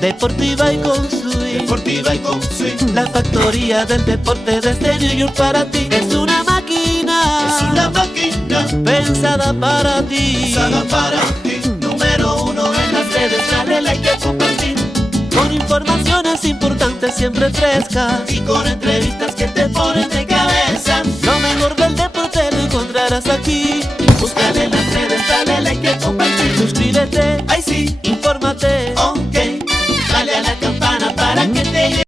Deportiva y con swing. Deportiva y con swing. La factoría del deporte desde New York para ti. Es una máquina. Es una máquina Pensada para ti. pensada para ti. Número uno en las redes, dale like y compartir. Con informaciones importantes siempre frescas. Y con entrevistas que te ponen de cabeza. Lo mejor del deporte lo encontrarás aquí. Búscale en las redes, dale like y compartir. Suscríbete, Ay sí, infórmate. ok. Dale a la campana para que te llegue.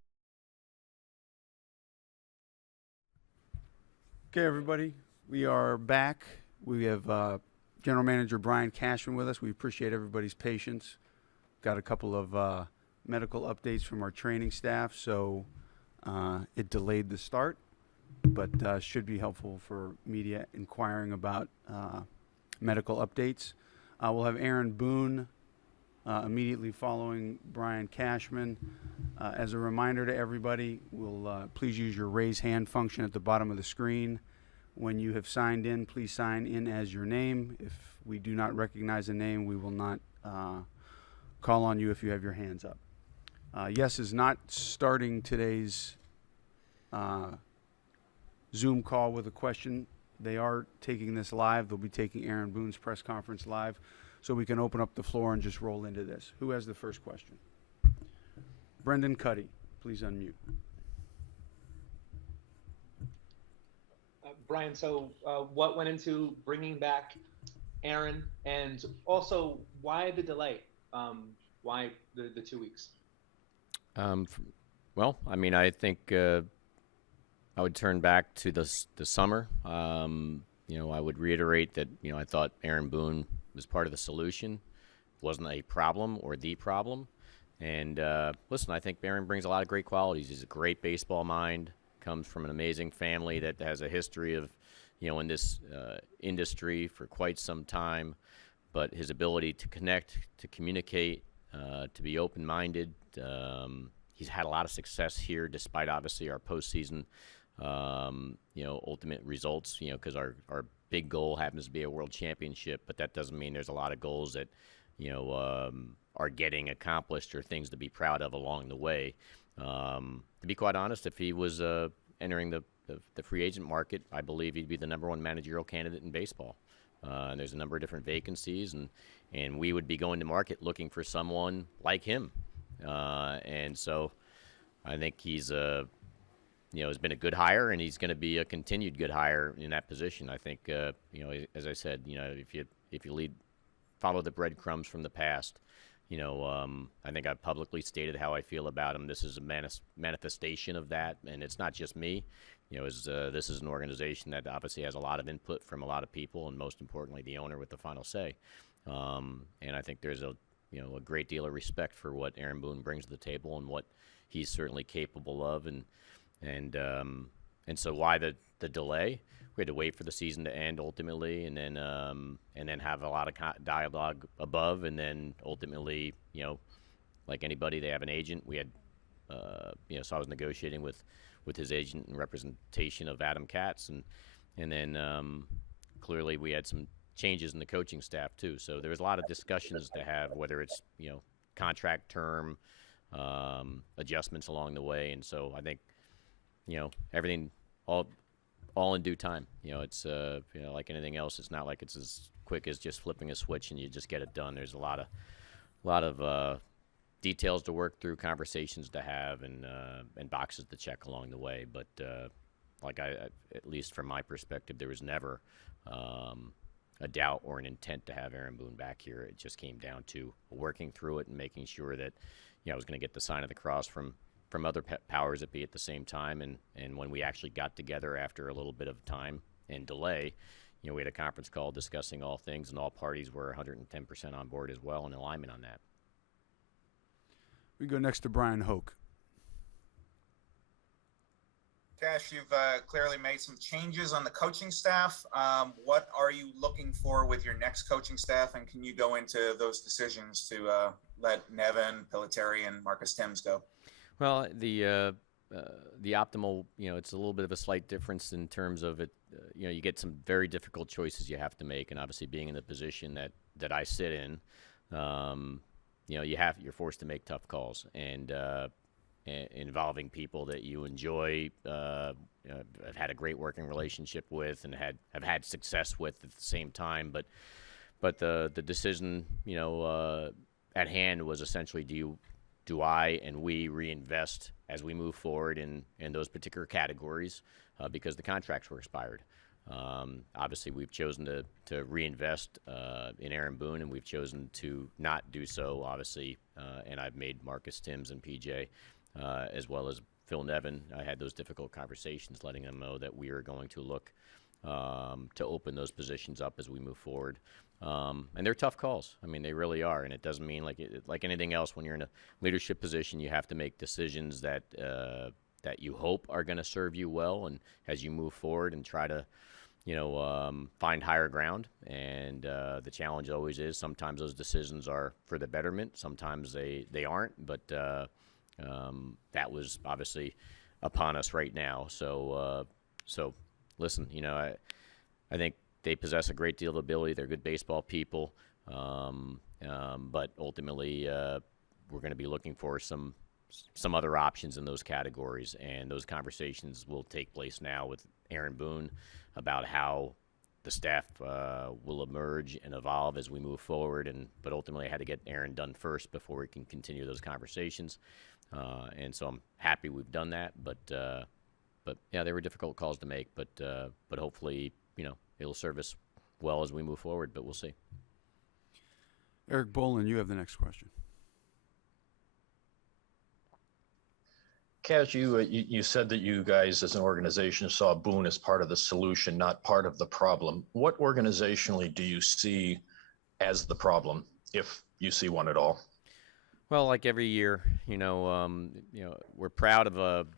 Okay, everybody, we are back. We have General Manager Brian Cashman with us. We appreciate everybody's patience. Got a couple of medical updates from our training staff, so it delayed the start, but should be helpful for media inquiring about medical updates. We'll have Aaron Boone immediately following Brian Cashman. As a reminder to everybody, we'll please use your raise hand function at the bottom of the screen. When you have signed in, please sign in as your name. If we do not recognize a name, we will not call on you if you have your hands up. Yes is not starting today's Zoom call with a question. They are taking this live. They'll be taking Aaron Boone's press conference live, so we can open up the floor and just roll into this. Who has the first question? Brendan Cuddy, please unmute. Brian, so what went into bringing back Aaron, and also why the delay? Why the 2 weeks? Well, I mean, I think I would turn back to the summer. You know, I would reiterate that, you know, I thought Aaron Boone was part of the solution, wasn't a problem or the problem. And listen, I think Aaron brings a lot of great qualities. He's a great baseball mind, comes from an amazing family that has a history of, you know, in this industry for quite some time. But his ability to connect, to communicate, to be open-minded, he's had a lot of success here, despite obviously our postseason, you know, ultimate results. You know, because our big goal happens to be a world championship, but that doesn't mean there's a lot of goals that, you know, are getting accomplished or things to be proud of along the way. To be quite honest, if he was entering the free agent market, I believe he'd be the #1 managerial candidate in baseball. And there's a number of different vacancies, and we would be going to market looking for someone like him. And so I think he's you know, has been a good hire, and he's going to be a continued good hire in that position. I think, you know, as I said, you know, if you follow the breadcrumbs from the past, you know, I think I've publicly stated how I feel about him. This is a manifestation of that, and it's not just me. You know, this is an organization that obviously has a lot of input from a lot of people, and most importantly, the owner with the final say. And I think there's a great deal of respect for what Aaron Boone brings to the table and what he's certainly capable of, and so why the delay? We had to wait for the season to end ultimately, and then have a lot of dialogue above, and then ultimately, you know, like anybody, they have an agent. We had, you know, so I was negotiating with his agent in representation of Adam Katz, and then clearly we had some changes in the coaching staff too. So there was a lot of discussions to have, whether it's, you know, contract term adjustments along the way, and so I think, you know, everything all in due time. You know, it's you know, like anything else, it's not like it's as quick as just flipping a switch and you just get it done. There's a lot of details to work through, conversations to have, and boxes to check along the way. But like I, at least from my perspective, there was never a doubt or an intent to have Aaron Boone back here. It just came down to working through it and making sure that, you know, I was going to get the sign of the cross from other powers that be at the same time. And when we actually got together after a little bit of time and delay, you know, we had a conference call discussing all things, and all parties were 110% on board as well, in alignment on that. We go next to Brian Hoke. Cash, you've clearly made some changes on the coaching staff. What are you looking for with your next coaching staff, and can you go into those decisions to let Nevin, Piliteri, and Marcus Thames go? Well, the optimal, you know, it's a little bit of a slight difference in terms of it. You know, you get some very difficult choices you have to make, and obviously being in the position that I sit in, you're forced to make tough calls, and involving people that you enjoy, have had a great working relationship with, and have had success with at the same time. But the decision, at hand was essentially, do I and we reinvest as we move forward in those particular categories, because the contracts were expired. Obviously, we've chosen to reinvest in Aaron Boone, and we've chosen to not do so, obviously. And I've made Marcus Timms and PJ, as well as Phil Nevin. I had those difficult conversations, letting them know that we are going to look to open those positions up as we move forward. And they're tough calls. I mean, they really are. And it doesn't mean like anything else. When you're in a leadership position, you have to make decisions that you hope are going to serve you well, and as you move forward and try to find higher ground. And the challenge always is, sometimes those decisions are for the betterment, sometimes they aren't, but that was obviously upon us right now. So listen, I think they possess a great deal of ability. They're good baseball people, but ultimately we're going to be looking for some other options in those categories, and those conversations will take place now with Aaron Boone about how the staff will emerge and evolve as we move forward. But ultimately, I had to get Aaron done first before we can continue those conversations. And so I'm happy we've done that. But yeah, they were difficult calls to make. But hopefully, it'll serve us well as we move forward. But we'll see. Eric Bolin, you have the next question. Cash, you said that you guys as an organization saw Boone as part of the solution, not part of the problem. What organizationally do you see as the problem, if you see one at all? Well, like every year, we're proud of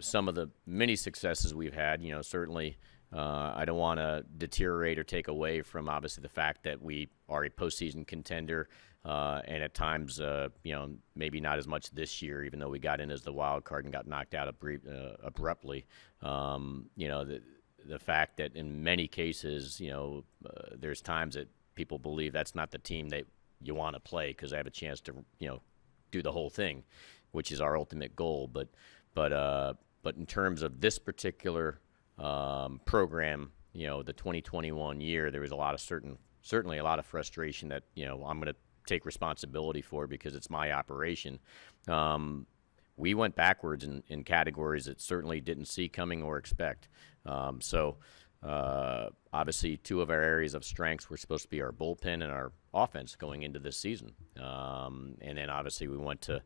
some of the many successes we've had. Certainly, I don't want to deteriorate or take away from obviously the fact that we are a postseason contender. And at times, maybe not as much this year, even though we got in as the wild card and got knocked out abruptly. The fact that in many cases, there's times that people believe that's not the team that you want to play because they have a chance to, do the whole thing, which is our ultimate goal. But in terms of this particular program, the 2021 year, there was certainly a lot of frustration that, I'm going to take responsibility for because it's my operation. We went backwards in categories that certainly didn't see coming or expect. Obviously, two of our areas of strengths were supposed to be our bullpen and our offense going into this season. And then obviously we went to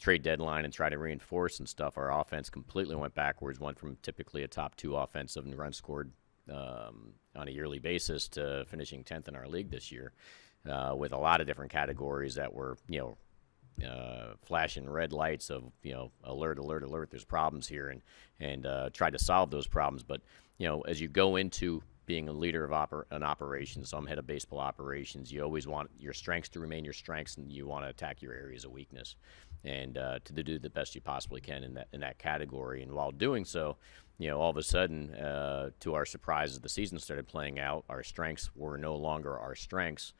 trade deadline and try to reinforce and stuff. Our offense completely went backwards, went from typically a top 2 offensive and runs scored on a yearly basis to finishing 10th in our league this year. With a lot of different categories that were, flashing red lights of, alert, there's problems here, and tried to solve those problems. But, as you go into being a leader of an operation, so I'm head of baseball operations, you always want your strengths to remain your strengths, and you want to attack your areas of weakness, and to do the best you possibly can in that category. And while doing so, all of a sudden, to our surprise, as the season started playing out, our strengths were no longer our strengths.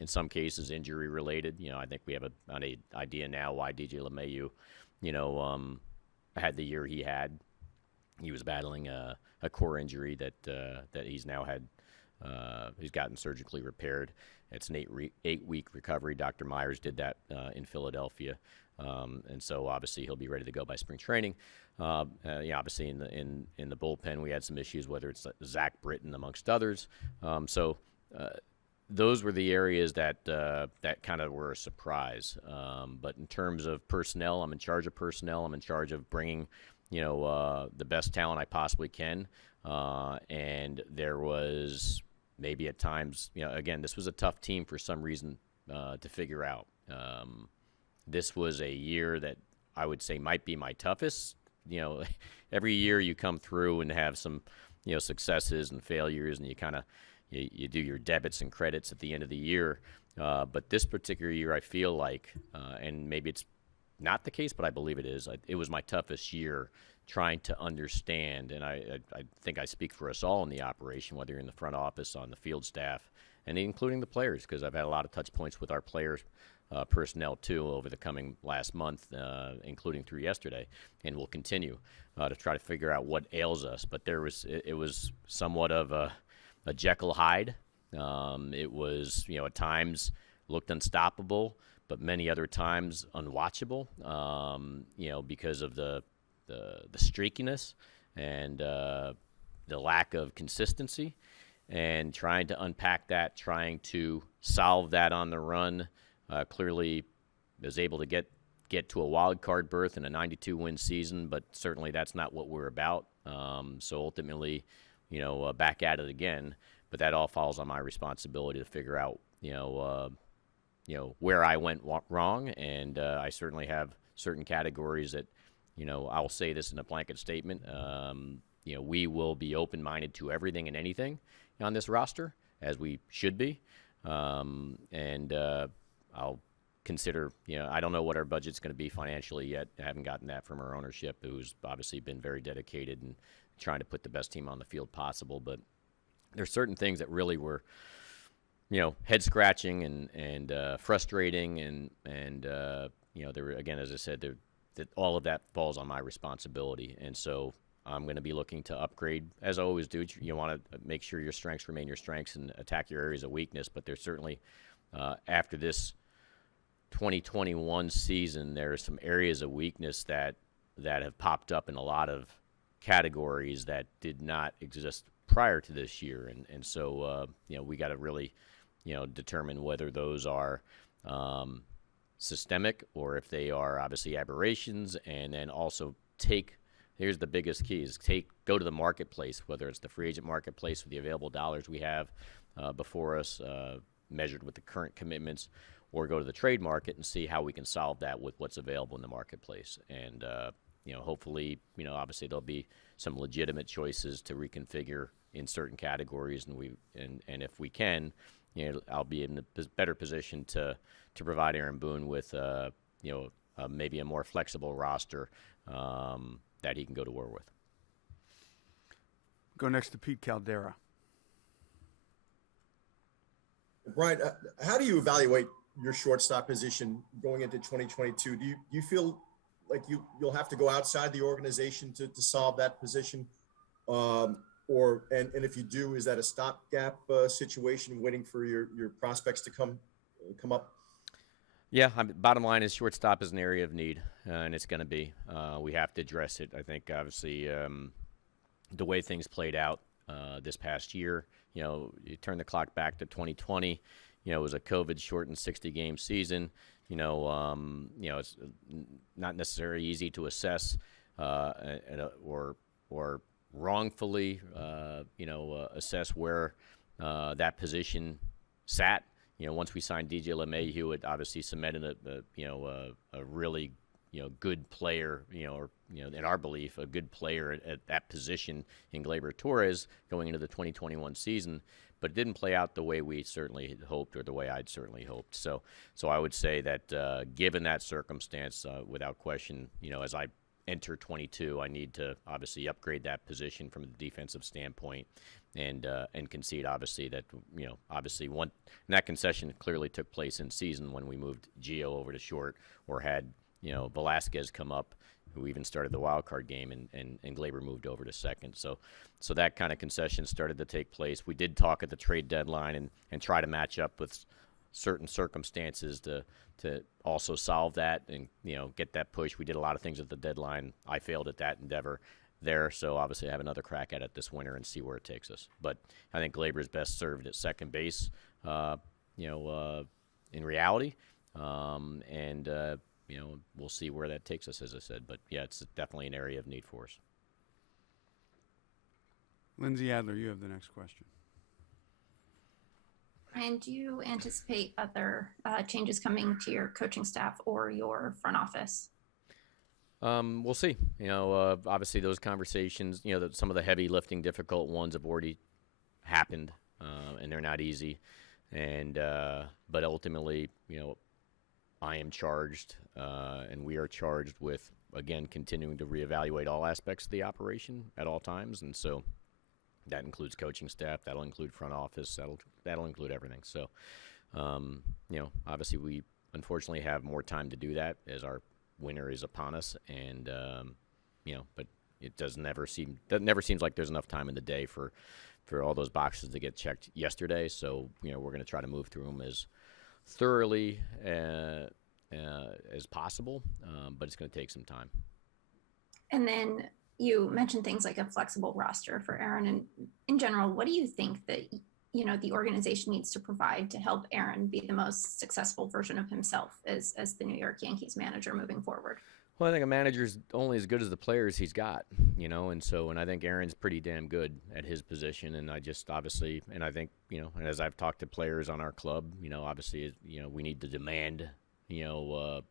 In some cases, injury related. I think we have an idea now why DJ LeMahieu, had the year he had. He was battling a core injury that he's now had. He's gotten surgically repaired. It's an 8-week recovery. Dr. Myers did that in Philadelphia, and so obviously he'll be ready to go by spring training. Obviously in the bullpen we had some issues, whether it's Zach Britton amongst others. Those were the areas that kind of were a surprise. But in terms of personnel, I'm in charge of personnel. I'm in charge of bringing, the best talent I possibly can. And there was maybe at times, again, this was a tough team for some reason to figure out. This was a year that I would say might be my toughest. Every year you come through and have some, successes and failures, and you kind of you do your debits and credits at the end of the year. But this particular year, I feel like, and maybe it's not the case, but I believe it is, it was my toughest year trying to understand, and I think I speak for us all in the operation, whether you're in the front office, on the field staff, and including the players, because I've had a lot of touch points with our players personnel too over the coming last month, including through yesterday, and we'll continue to try to figure out what ails us. But it was somewhat of a Jekyll Hyde. It was, at times looked unstoppable, but many other times unwatchable, because of the streakiness and the lack of consistency, and trying to unpack that, trying to solve that on the run. Clearly was able to get to a wild card berth in a 92-win season, but certainly that's not what we're about. So ultimately, back at it again. But that all falls on my responsibility to figure out, where I went wrong, and I certainly have certain categories that, I'll say this in a blanket statement. We will be open-minded to everything and anything on this roster, as we should be, and I'll consider. I don't know what our budget's going to be financially yet. I haven't gotten that from our ownership, who's obviously been very dedicated and trying to put the best team on the field possible, but there's certain things that really were, head scratching and frustrating, and there were, again, as I said, that all of that falls on my responsibility, and so I'm going to be looking to upgrade, as I always do. You want to make sure your strengths remain your strengths and attack your areas of weakness, but there's certainly, after this 2021 season, there are some areas of weakness that have popped up in a lot of categories that did not exist prior to this year, and so we got to really determine whether those are systemic or if they are obviously aberrations, and then also here's the biggest key is go to the marketplace, whether it's the free agent marketplace with the available dollars we have before us, measured with the current commitments, or go to the trade market and see how we can solve that with what's available in the marketplace. And hopefully, obviously there'll be some legitimate choices to reconfigure in certain categories, and if we can, I'll be in a better position to provide Aaron Boone with maybe a more flexible roster that he can go to war with. Go next to Pete Caldera. Brian, how do you evaluate your shortstop position going into 2022? Do you feel like you'll have to go outside the organization to solve that position? And if you do, is that a stopgap situation waiting for your prospects to come up? Yeah, bottom line is shortstop is an area of need, and it's going to be. We have to address it. I think, obviously, the way things played out this past year, you turn the clock back to 2020, it was a COVID-shortened 60-game season. It's not necessarily easy to assess or wrongfully, assess where that position sat. Once we signed DJ LeMahieu, it obviously cemented a really, good player, in our belief, a good player at that position in Gleyber Torres going into the 2021 season, but it didn't play out the way we certainly had hoped, or the way I'd certainly hoped. So I would say that given that circumstance, without question, as I enter 22, I need to obviously upgrade that position from the defensive standpoint, and concede obviously that obviously and that concession clearly took place in season when we moved Gio over to short, or had Velasquez come up, who even started the wild card game, and Gleyber moved over to second. So that kind of concession started to take place. We did talk at the trade deadline and try to match up with certain circumstances to also solve that and get that push. We did a lot of things at the deadline. I failed at that endeavor there, so obviously I have another crack at it this winter and see where it takes us. But I think Gleyber is best served at second base, in reality, and we'll see where that takes us, as I said. But yeah, it's definitely an area of need for us. Lindsay Adler, you have the next question. Brian, do you anticipate other changes coming to your coaching staff or your front office? We'll see. Obviously those conversations, some of the heavy lifting, difficult ones have already happened, and they're not easy. And but ultimately, I am charged, and we are charged with, again, continuing to reevaluate all aspects of the operation at all times. And so that includes coaching staff, that'll include front office, that'll include everything. So, obviously unfortunately have more time to do that as our winter is upon us, and but it never seems like there's enough time in the day for all those boxes to get checked yesterday. So we're going to try to move through them as thoroughly as possible, but it's going to take some time. And then you mentioned things like a flexible roster for Aaron, and in general, what do you think that the organization needs to provide to help Aaron be the most successful version of himself as the New York Yankees manager moving forward? Well, I think a manager's only as good as the players he's got, and I think Aaron's pretty damn good at his position, and I think, and as I've talked to players on our club, obviously, we need to demand,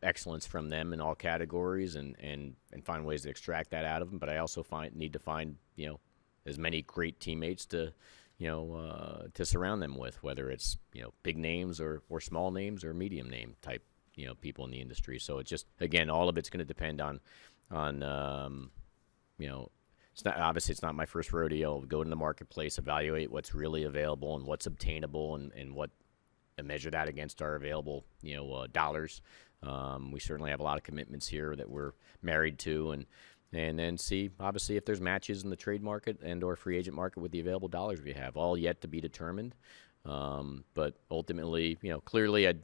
excellence from them in all categories and find ways to extract that out of them, but I also need to find, as many great teammates to surround them with, whether it's, big names or small names or medium name type, people in the industry. So it's just, again, all of it's going to depend on it's not my first rodeo. Go to the marketplace, evaluate what's really available and what's obtainable and measure that against our available, dollars. We certainly have a lot of commitments here that we're married to, and then see, obviously, if there's matches in the trade market and or free agent market with the available dollars we have, all yet to be determined. But ultimately, clearly I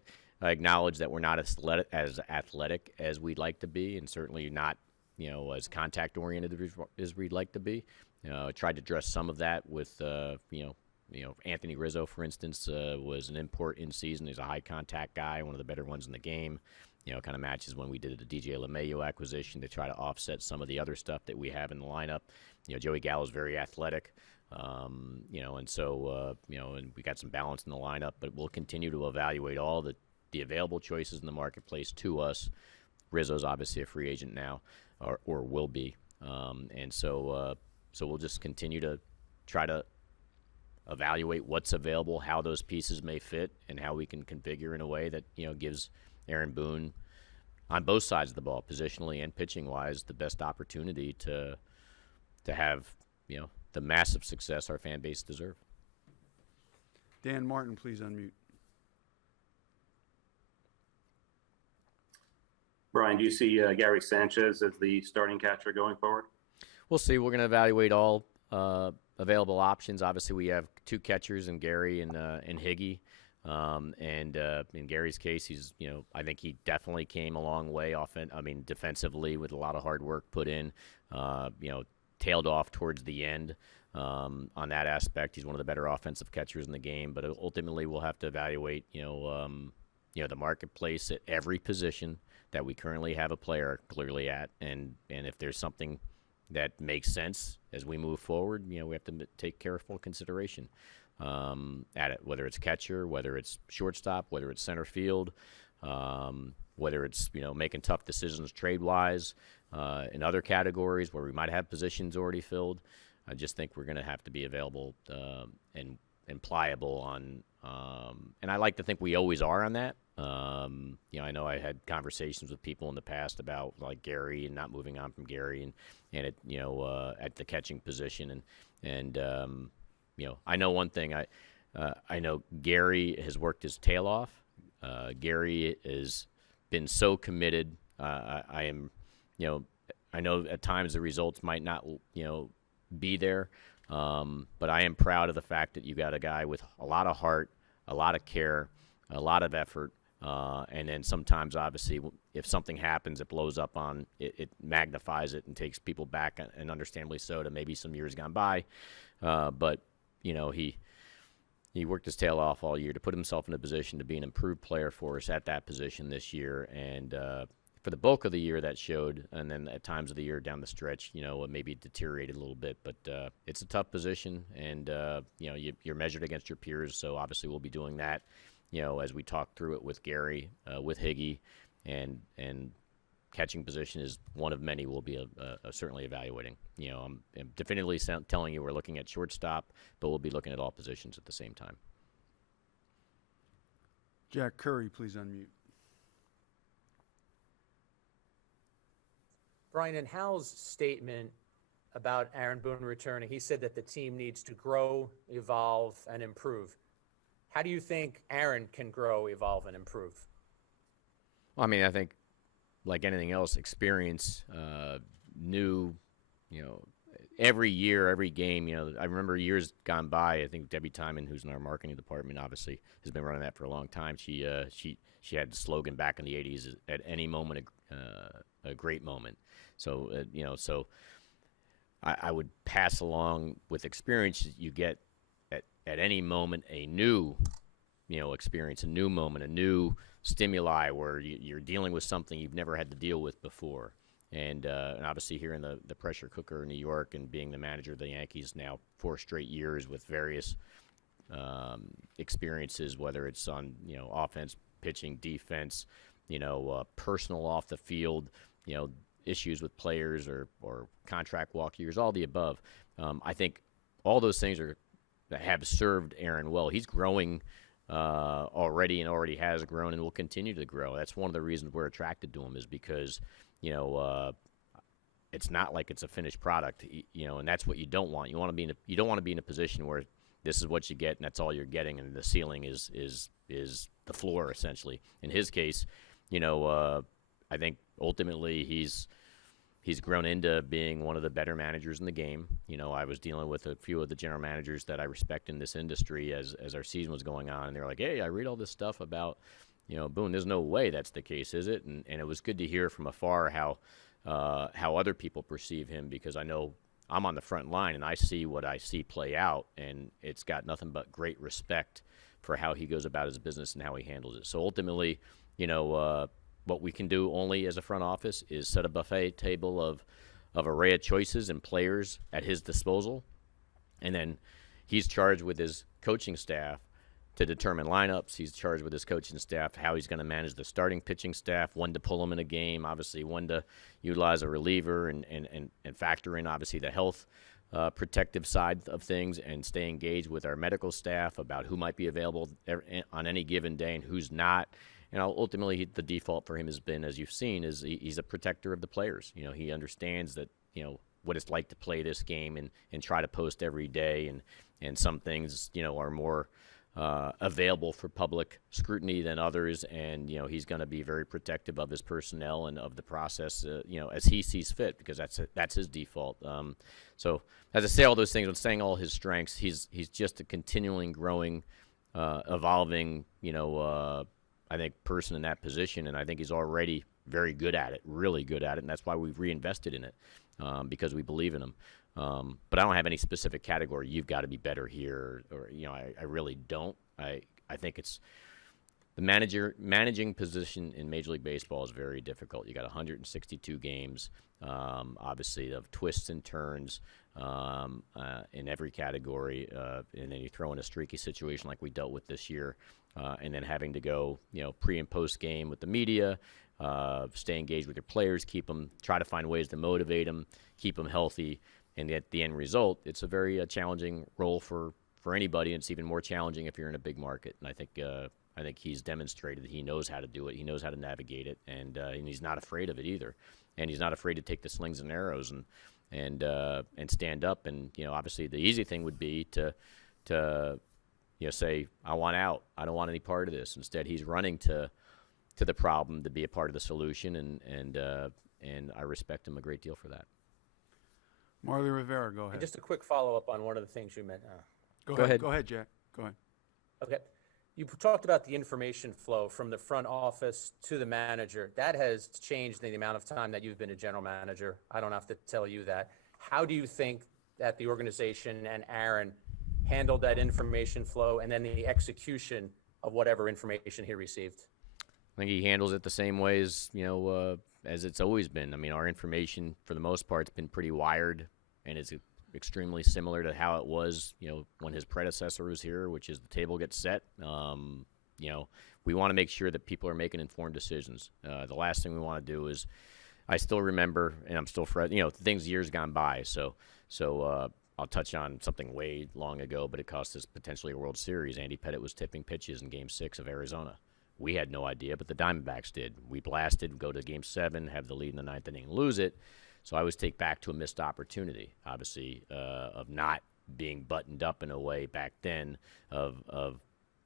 acknowledge that we're not as athletic as we'd like to be, and certainly not, as contact-oriented as we'd like to be. I tried to address some of that with, Anthony Rizzo, for instance, was an import in season. He's a high-contact guy, one of the better ones in the game. Kind of matches when we did the DJ LeMahieu acquisition to try to offset some of the other stuff that we have in the lineup. Joey Gallo's very athletic, and so, and we got some balance in the lineup, but we'll continue to evaluate all the available choices in the marketplace to us. Rizzo's obviously a free agent now, or will be, and so we'll just continue to try to evaluate what's available, how those pieces may fit, and how we can configure in a way that gives Aaron Boone, on both sides of the ball, positionally and pitching wise, the best opportunity to have the massive success our fan base deserve. Dan Martin, please unmute. Brian, do you see Gary Sanchez as the starting catcher going forward? We'll see. We're going to evaluate all available options. Obviously, we have two catchers in Gary and Higgy. And in Gary's case, he's, I think he definitely came a long way defensively with a lot of hard work put in, tailed off towards the end on that aspect. He's one of the better offensive catchers in the game, but ultimately we'll have to evaluate, the marketplace at every position that we currently have a player clearly at, and if there's something that makes sense as we move forward, we have to take careful consideration at it, whether it's catcher, whether it's shortstop, whether it's center field, whether it's making tough decisions trade-wise in other categories where we might have positions already filled. I just think we're going to have to be available and pliable on, and I like to think we always are on that. I know I had conversations with people in the past about like Gary and not moving on from Gary and it, at the catching position and I know one thing. I know Gary has worked his tail off. Gary has been so committed. I am, I know at times the results might not, be there, but I am proud of the fact that you got a guy with a lot of heart, a lot of care, a lot of effort, and then sometimes, obviously, if something happens, it blows up on it magnifies it and takes people back, and understandably so, to maybe some years gone by, but. He worked his tail off all year to put himself in a position to be an improved player for us at that position this year. And for the bulk of the year, that showed. And then at times of the year down the stretch, it maybe deteriorated a little bit. But it's a tough position, and you're measured against your peers. So obviously we'll be doing that, as we talk through it with Gary, with Higgy, and catching position is one of many we'll be certainly evaluating. I'm definitively telling you we're looking at shortstop, but we'll be looking at all positions at the same time. Jack Curry, please unmute. Brian, in Hal's statement about Aaron Boone returning, he said that the team needs to grow, evolve, and improve. How do you think Aaron can grow, evolve, and improve? Well, I mean, I think like anything else, experience, new, every year, every game. I remember years gone by. I think Debbie Timon, who's in our marketing department, obviously has been running that for a long time. She had the slogan back in the '80s: "At any moment, a great moment." So so I would pass along with experience. You get at any moment a new experience, a new moment, a new stimuli where you're dealing with something you've never had to deal with before. And obviously here in the pressure cooker in New York and being the manager of the Yankees now 4 straight years with various experiences, whether it's on, offense, pitching, defense, personal off the field, issues with players or contract walk years, all the above. I think all those things have served Aaron well. He's growing already and already has grown and will continue to grow. That's one of the reasons we're attracted to him is because, it's not like it's a finished product, and that's what you don't want. You don't want to be in a position where this is what you get and that's all you're getting, and the ceiling is the floor essentially. In his case, I think ultimately he's grown into being one of the better managers in the game. I was dealing with a few of the general managers that I respect in this industry as our season was going on, and they were like, "Hey, I read all this stuff about, Boone. There's no way that's the case, is it?" And it was good to hear from afar how other people perceive him, because I know I'm on the front line and I see what I see play out, and it's got nothing but great respect for how he goes about his business and how he handles it. So ultimately, what we can do only as a front office is set a buffet table of array of choices and players at his disposal, and then he's charged with his coaching staff to determine lineups. He's charged with his coaching staff how he's going to manage the starting pitching staff, when to pull them in a game, obviously when to utilize a reliever, and factor in obviously the health protective side of things, and stay engaged with our medical staff about who might be available on any given day and who's not. And ultimately, the default for him has been, as you've seen, is he's a protector of the players. He understands that, what it's like to play this game and try to post every day. And some things, are more available for public scrutiny than others. And, he's going to be very protective of his personnel and of the process, as he sees fit, because that's his default. So as I say all those things, I'm saying all his strengths, he's just a continuing growing, evolving, I think, person in that position, and I think he's already very good at it, really good at it, and that's why we've reinvested in it, because we believe in him. But I don't have any specific category. You've got to be better here, or I really don't. I think it's the managing position in Major League Baseball is very difficult. You got 162 games, obviously, of twists and turns in every category, and then you throw in a streaky situation like we dealt with this year. And then having to go, pre and post game with the media, stay engaged with your players, try to find ways to motivate them, keep them healthy, and at the end result, it's a very challenging role for anybody, and it's even more challenging if you're in a big market. And I think he's demonstrated that he knows how to do it, he knows how to navigate it, and he's not afraid of it either, and he's not afraid to take the slings and arrows and stand up. And obviously, the easy thing would be to say, I want out. I don't want any part of this. Instead, he's running to the problem to be a part of the solution, and I respect him a great deal for that. Marley Rivera, go ahead. And just a quick follow-up on one of the things you meant. Go ahead. Go ahead, Jack. Go ahead. Okay. You talked about the information flow from the front office to the manager. That has changed in the amount of time that you've been a general manager. I don't have to tell you that. How do you think that the organization and Aaron handled that information flow and then the execution of whatever information he received? I think he handles it the same way as it's always been. I mean, our information, for the most part, has been pretty wired, and it's extremely similar to how it was, when his predecessor was here, which is the table gets set. We want to make sure that people are making informed decisions. The last thing we want to do is, I still remember, and I'm still fresh, things years gone by. So I'll touch on something way long ago, but it cost us potentially a World Series. Andy Pettitte was tipping pitches in Game 6 of Arizona. We had no idea, but the Diamondbacks did. We blasted, go to Game 7, have the lead in the 9th inning, lose it. So I always take back to a missed opportunity, obviously, of not being buttoned up in a way back then, of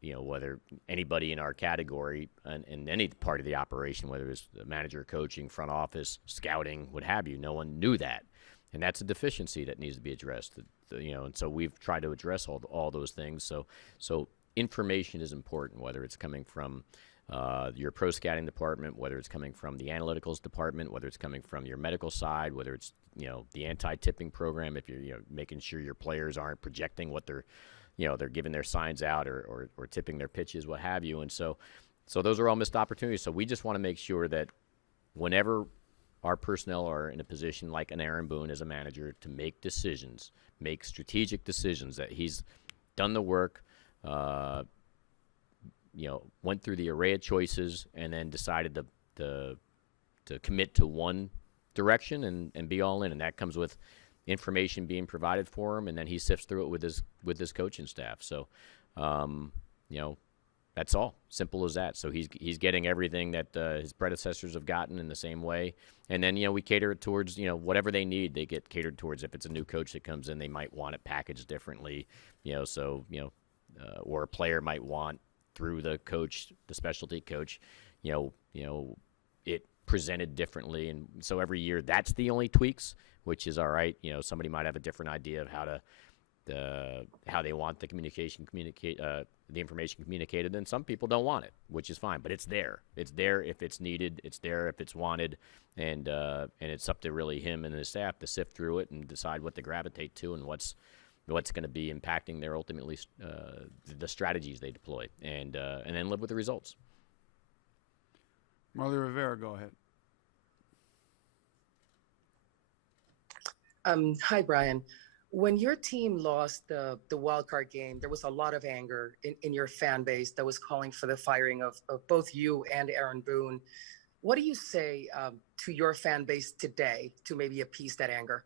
whether anybody in our category and in any part of the operation, whether it's the manager, coaching, front office, scouting, what have you, no one knew that. And that's a deficiency that needs to be addressed. And so we've tried to address all those things. So information is important, whether it's coming from your pro scouting department, whether it's coming from the analyticals department, whether it's coming from your medical side, whether it's the anti-tipping program, if you're making sure your players aren't projecting what they're giving their signs out or tipping their pitches, what have you. And so those are all missed opportunities. So we just want to make sure that whenever our personnel are in a position like an Aaron Boone as a manager to make decisions, make strategic decisions, that he's done the work, went through the array of choices and then decided to commit to one direction and be all in. And that comes with information being provided for him, and then he sifts through it with his coaching staff. So, that's all. Simple as that. So he's getting everything that his predecessors have gotten in the same way. And then, we cater it towards, whatever they need, they get catered towards. If it's a new coach that comes in, they might want it packaged differently, or a player might want through the coach, the specialty coach, it presented differently. And so every year that's the only tweaks, which is all right. Somebody might have a different idea of how they want the the information communicated, and some people don't want it, which is fine. But it's there. It's there if it's needed. It's there if it's wanted, and it's up to really him and his staff to sift through it and decide what to gravitate to and what's going to be impacting their ultimately the strategies they deploy, and then live with the results. Marley Rivera, go ahead. Hi, Brian. When your team lost the wild card game, there was a lot of anger in your fan base that was calling for the firing of both you and Aaron Boone. What do you say to your fan base today to maybe appease that anger?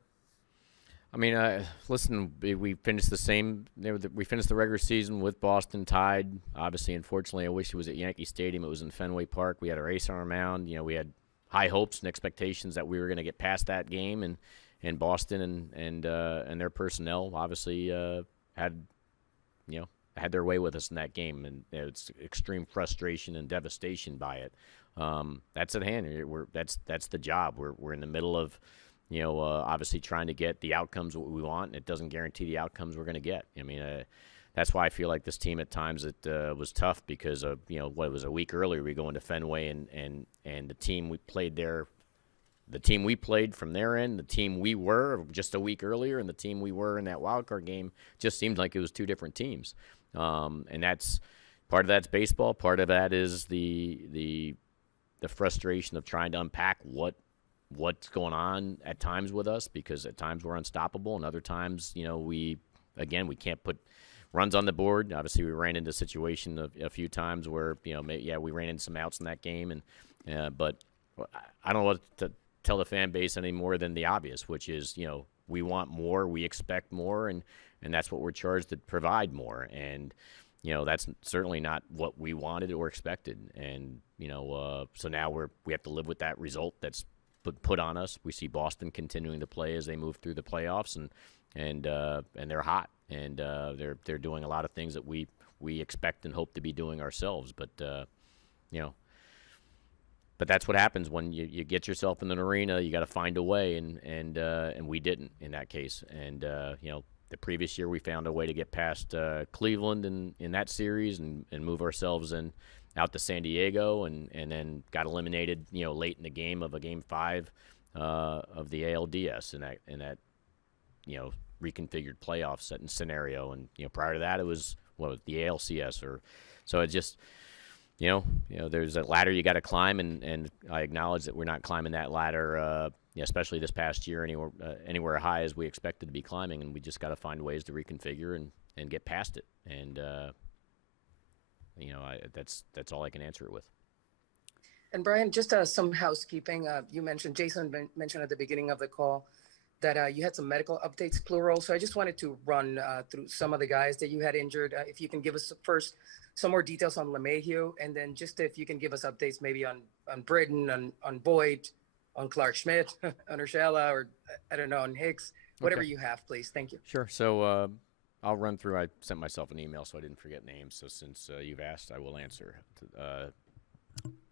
I mean, listen, we finished we finished the regular season with Boston tied. Obviously, unfortunately, I wish it was at Yankee Stadium. It was in Fenway Park. We had our ace on our mound. We had high hopes and expectations that we were going to get past that game, and Boston and their personnel obviously had their way with us in that game, and it's extreme frustration and devastation by it. That's at hand. That's the job. We're in the middle of obviously trying to get the outcomes we want, and it doesn't guarantee the outcomes we're going to get. I mean, that's why I feel like this team at times it was tough because of what it was a week earlier we go into Fenway and the team we played there. The team we played from their end, the team we were just a week earlier, and the team we were in that wild card game just seemed like it was two different teams. And that's part of that's baseball. Part of that is the frustration of trying to unpack what's going on at times with us, because at times we're unstoppable, and other times we can't put runs on the board. Obviously, we ran into a situation a few times where we ran into some outs in that game, but I don't know what to tell the fan base any more than the obvious, which is, we want more, we expect more, and that's what we're charged to provide more. And, that's certainly not what we wanted or expected. And, so now we have to live with that result that's put on us. We see Boston continuing to play as they move through the playoffs, and they're hot, and they're doing a lot of things that we expect and hope to be doing ourselves. But, But that's what happens when you get yourself in an arena. You got to find a way, and we didn't in that case. And the previous year we found a way to get past Cleveland in that series and move ourselves out to San Diego, and then got eliminated late in the game of a Game 5 of the ALDS in that reconfigured playoff scenario. And prior to that it was the ALCS, so it just. There's a ladder you got to climb, and I acknowledge that we're not climbing that ladder, especially this past year, anywhere high as we expected to be climbing, and we just got to find ways to reconfigure and get past it. And that's all I can answer it with. And Brian, just some housekeeping. Jason mentioned at the beginning of the call that you had some medical updates, plural. So I just wanted to run through some of the guys that you had injured. If you can give us first some more details on LeMahieu, and then just if you can give us updates maybe on Britton, on Boyd, on Clark Schmidt, on Urshela, or I don't know, on Hicks, whatever you have, please. Thank you. Sure. So I'll run through. I sent myself an email so I didn't forget names. So since you've asked, I will answer.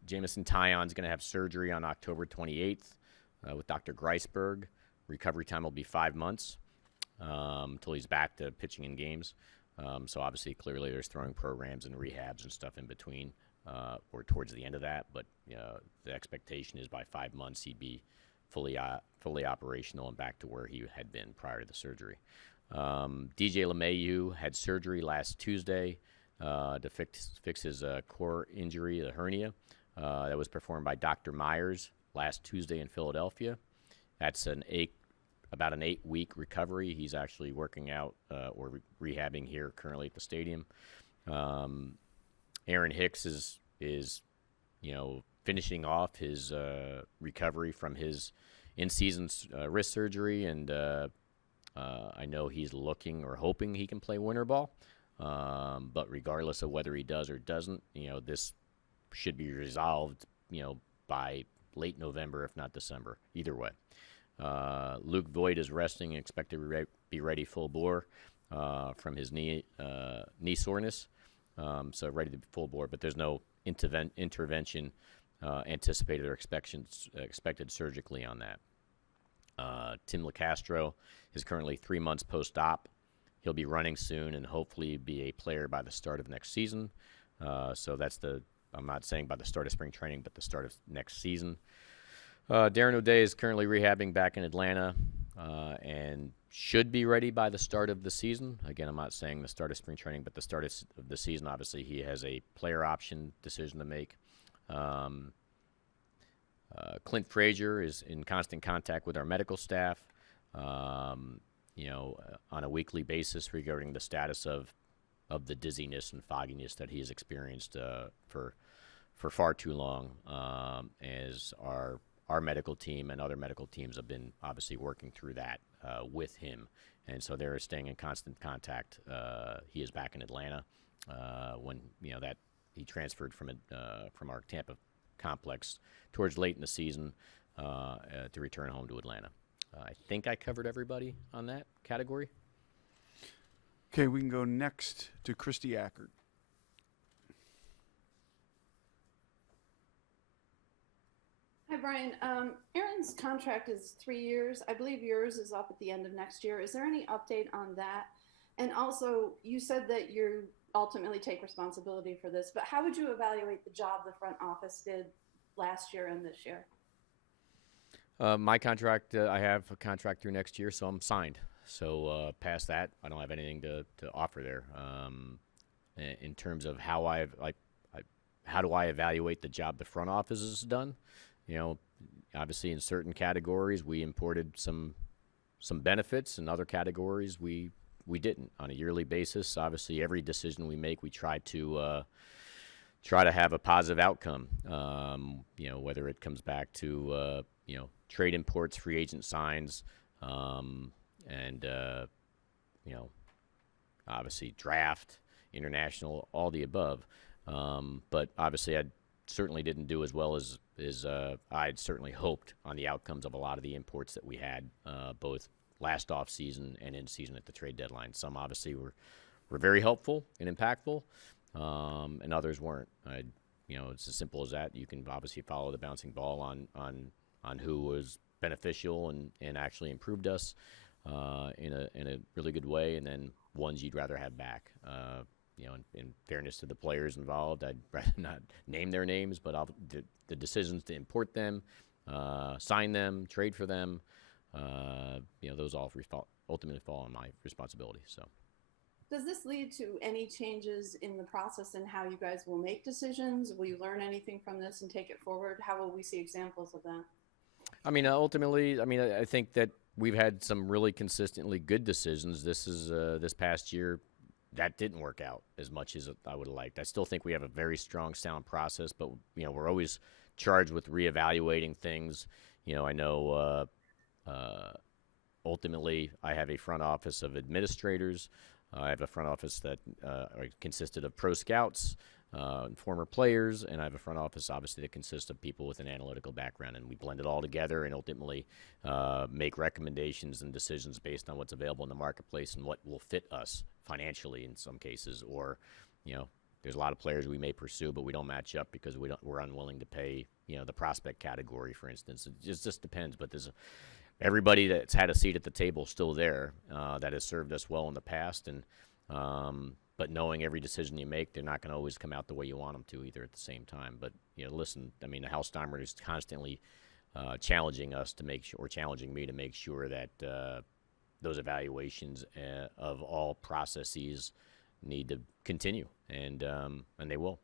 Jamison Tyon's going to have surgery on October 28th with Dr. Greisberg. Recovery time will be 5 months until he's back to pitching in games. So obviously, clearly, there's throwing programs and rehabs and stuff in between or towards the end of that. But the expectation is by 5 months he'd be fully operational and back to where he had been prior to the surgery. DJ LeMahieu had surgery last Tuesday to fix his core injury, the hernia. That was performed by Dr. Myers last Tuesday in Philadelphia. That's about an 8-week recovery. He's actually working out or rehabbing here currently at the stadium. Aaron Hicks is finishing off his recovery from his in-season wrist surgery, and I know he's looking or hoping he can play winter ball. But regardless of whether he does or doesn't, this should be resolved, by late November, if not December. Either way. Luke Voigt is resting and expected to be ready full bore from his knee soreness. So ready to be full bore, but there's no intervention anticipated or expected surgically on that. Tim LeCastro is currently 3 months post-op. He'll be running soon and hopefully be a player by the start of next season. So that's I'm not saying by the start of spring training, but the start of next season. Darren O'Day is currently rehabbing back in Atlanta and should be ready by the start of the season. Again, I'm not saying the start of spring training, but the start of the season. Obviously, he has a player option decision to make. Clint Frazier is in constant contact with our medical staff, on a weekly basis regarding the status of the dizziness and fogginess that he has experienced for far too long, as our medical team and other medical teams have been obviously working through that with him, and so they're staying in constant contact. He is back in Atlanta when that he transferred from our Tampa complex towards late in the season to return home to Atlanta. I think I covered everybody on that category. Okay, we can go next to Christy Ackert. Hi, Brian. Aaron's contract is 3 years. I believe yours is up at the end of next year. Is there any update on that? And also, you said that you ultimately take responsibility for this, but how would you evaluate the job the front office did last year and this year? My contract, I have a contract through next year, so I'm signed. So past that, I don't have anything to offer there. In terms of how how do I evaluate the job the front office has done? Obviously in certain categories we imported some benefits, in other categories we didn't. On a yearly basis, obviously every decision we make, we try to have a positive outcome. Whether it comes back to trade imports, free agent signs, and obviously draft, international, all the above. But obviously I certainly didn't do as well as I'd certainly hoped on the outcomes of a lot of the imports that we had, both last off season and in season at the trade deadline. Some obviously were very helpful and impactful, and others weren't. It's as simple as that. You can obviously follow the bouncing ball on who was beneficial and actually improved us in a really good way, and then ones you'd rather have back. In fairness to the players involved, I'd rather not name their names, but the decisions to import them, sign them, trade for them, those all ultimately fall on my responsibility. So, does this lead to any changes in the process and how you guys will make decisions? Will you learn anything from this and take it forward? How will we see examples of that? Ultimately, I think that we've had some really consistently good decisions. This past year, that didn't work out as much as I would have liked. I still think we have a very strong, sound process, but we're always charged with reevaluating things. I know ultimately I have a front office of administrators. I have a front office that consisted of pro scouts, and former players, and I have a front office, obviously, that consists of people with an analytical background, and we blend it all together and ultimately make recommendations and decisions based on what's available in the marketplace and what will fit us financially in some cases, or, there's a lot of players we may pursue, but we don't match up because we're unwilling to pay, the prospect category, for instance. It just depends, but everybody that's had a seat at the table still there that has served us well in the past, and but knowing every decision you make, they're not going to always come out the way you want them to either at the same time. But, listen, I mean, the Hallsteimer is constantly challenging us to make sure, or challenging me to make sure that those evaluations of all processes need to continue, and they will.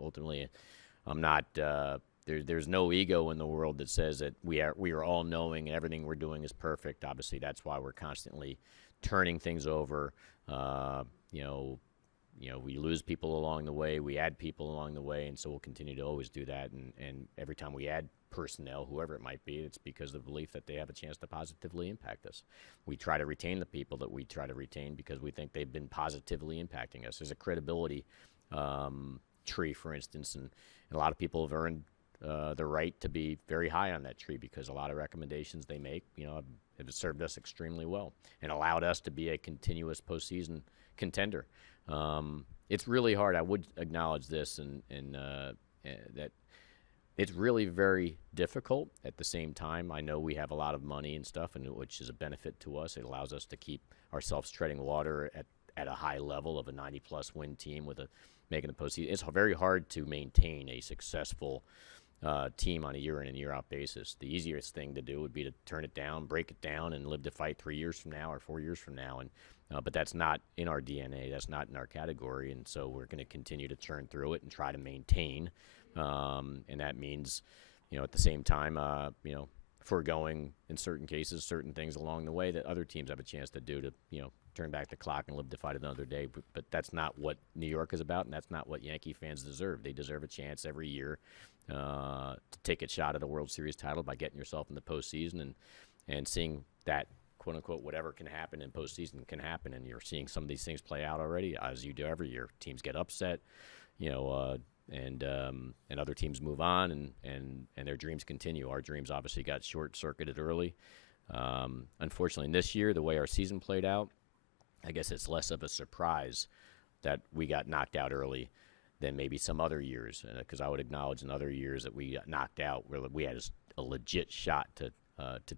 Ultimately, I'm not. There's no ego in the world that says that we are all knowing and everything we're doing is perfect. Obviously, that's why we're constantly turning things over. We lose people along the way, we add people along the way, and so we'll continue to always do that. And every time we add personnel, whoever it might be, it's because of the belief that they have a chance to positively impact us. We try to retain the people that we try to retain because we think they've been positively impacting us. There's a credibility tree, for instance, and a lot of people have earned the right to be very high on that tree because a lot of recommendations they make, have served us extremely well and allowed us to be a continuous postseason contender. It's really hard. I would acknowledge this, and that it's really very difficult. At the same time, I know we have a lot of money and stuff, and which is a benefit to us. It allows us to keep ourselves treading water at a high level of a 90-plus win team with making the postseason. It's very hard to maintain a successful team on a year in and year out basis. The easiest thing to do would be to turn it down, break it down, and live to fight 3 years from now or 4 years from now. And but that's not in our DNA. That's not in our category. And so we're going to continue to churn through it and try to maintain. And that means, at the same time, foregoing in certain cases certain things along the way that other teams have a chance to do to, turn back the clock and live to fight another day. But that's not what New York is about, and that's not what Yankee fans deserve. They deserve a chance every year to take a shot at a World Series title by getting yourself in the postseason and seeing that, quote unquote, whatever can happen in postseason can happen. And you're seeing some of these things play out already, as you do every year. Teams get upset, and other teams move on, and their dreams continue. Our dreams obviously got short-circuited early. Unfortunately, in this year, the way our season played out, I guess it's less of a surprise that we got knocked out early than maybe some other years, because I would acknowledge in other years that we got knocked out where we had a legit shot to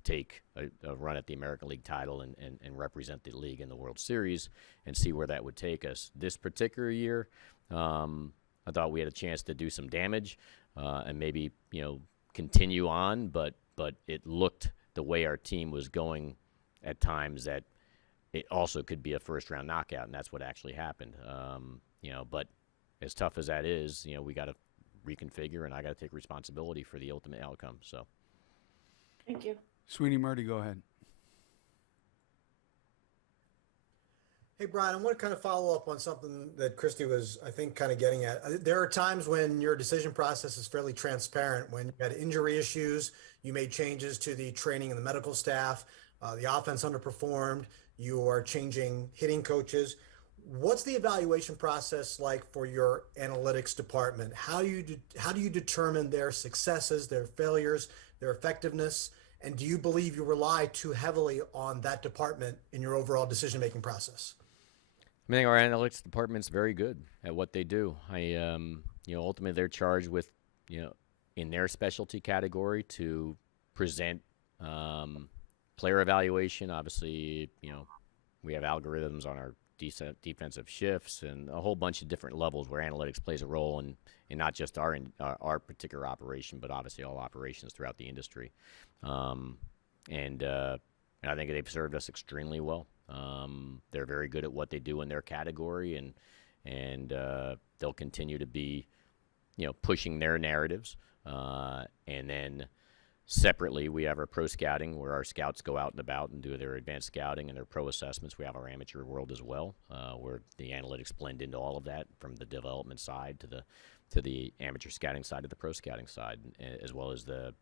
take a run at the American League title and represent the league in the World Series and see where that would take us. This particular year, I thought we had a chance to do some damage and maybe continue on, but it looked the way our team was going at times that it also could be a first-round knockout, and that's what actually happened. But as tough as that is, we got to reconfigure, and I got to take responsibility for the ultimate outcome. So, Thank you. Sweeney Murdy, go ahead. Hey, Brian, I want to kind of follow up on something that Christy was, I think, kind of getting at. There are times when your decision process is fairly transparent. When you had injury issues, you made changes to the training and the medical staff. The offense underperformed. You are changing hitting coaches. What's the evaluation process like for your analytics department? How do you determine their successes, their failures, their effectiveness? And do you believe you rely too heavily on that department in your overall decision-making process? I think our analytics department's very good at what they do. Ultimately they're charged with, in their specialty category to present player evaluation. Obviously, we have algorithms on our defensive shifts and a whole bunch of different levels where analytics plays a role in not just our particular operation, but obviously all operations throughout the industry. And I think they've served us extremely well. They're very good at what they do in their category, and they'll continue to be, pushing their narratives. And then separately, we have our pro scouting where our scouts go out and about and do their advanced scouting and their pro assessments. We have our amateur world as well, where the analytics blend into all of that, from the development side to the amateur scouting side to the pro scouting side, as well as the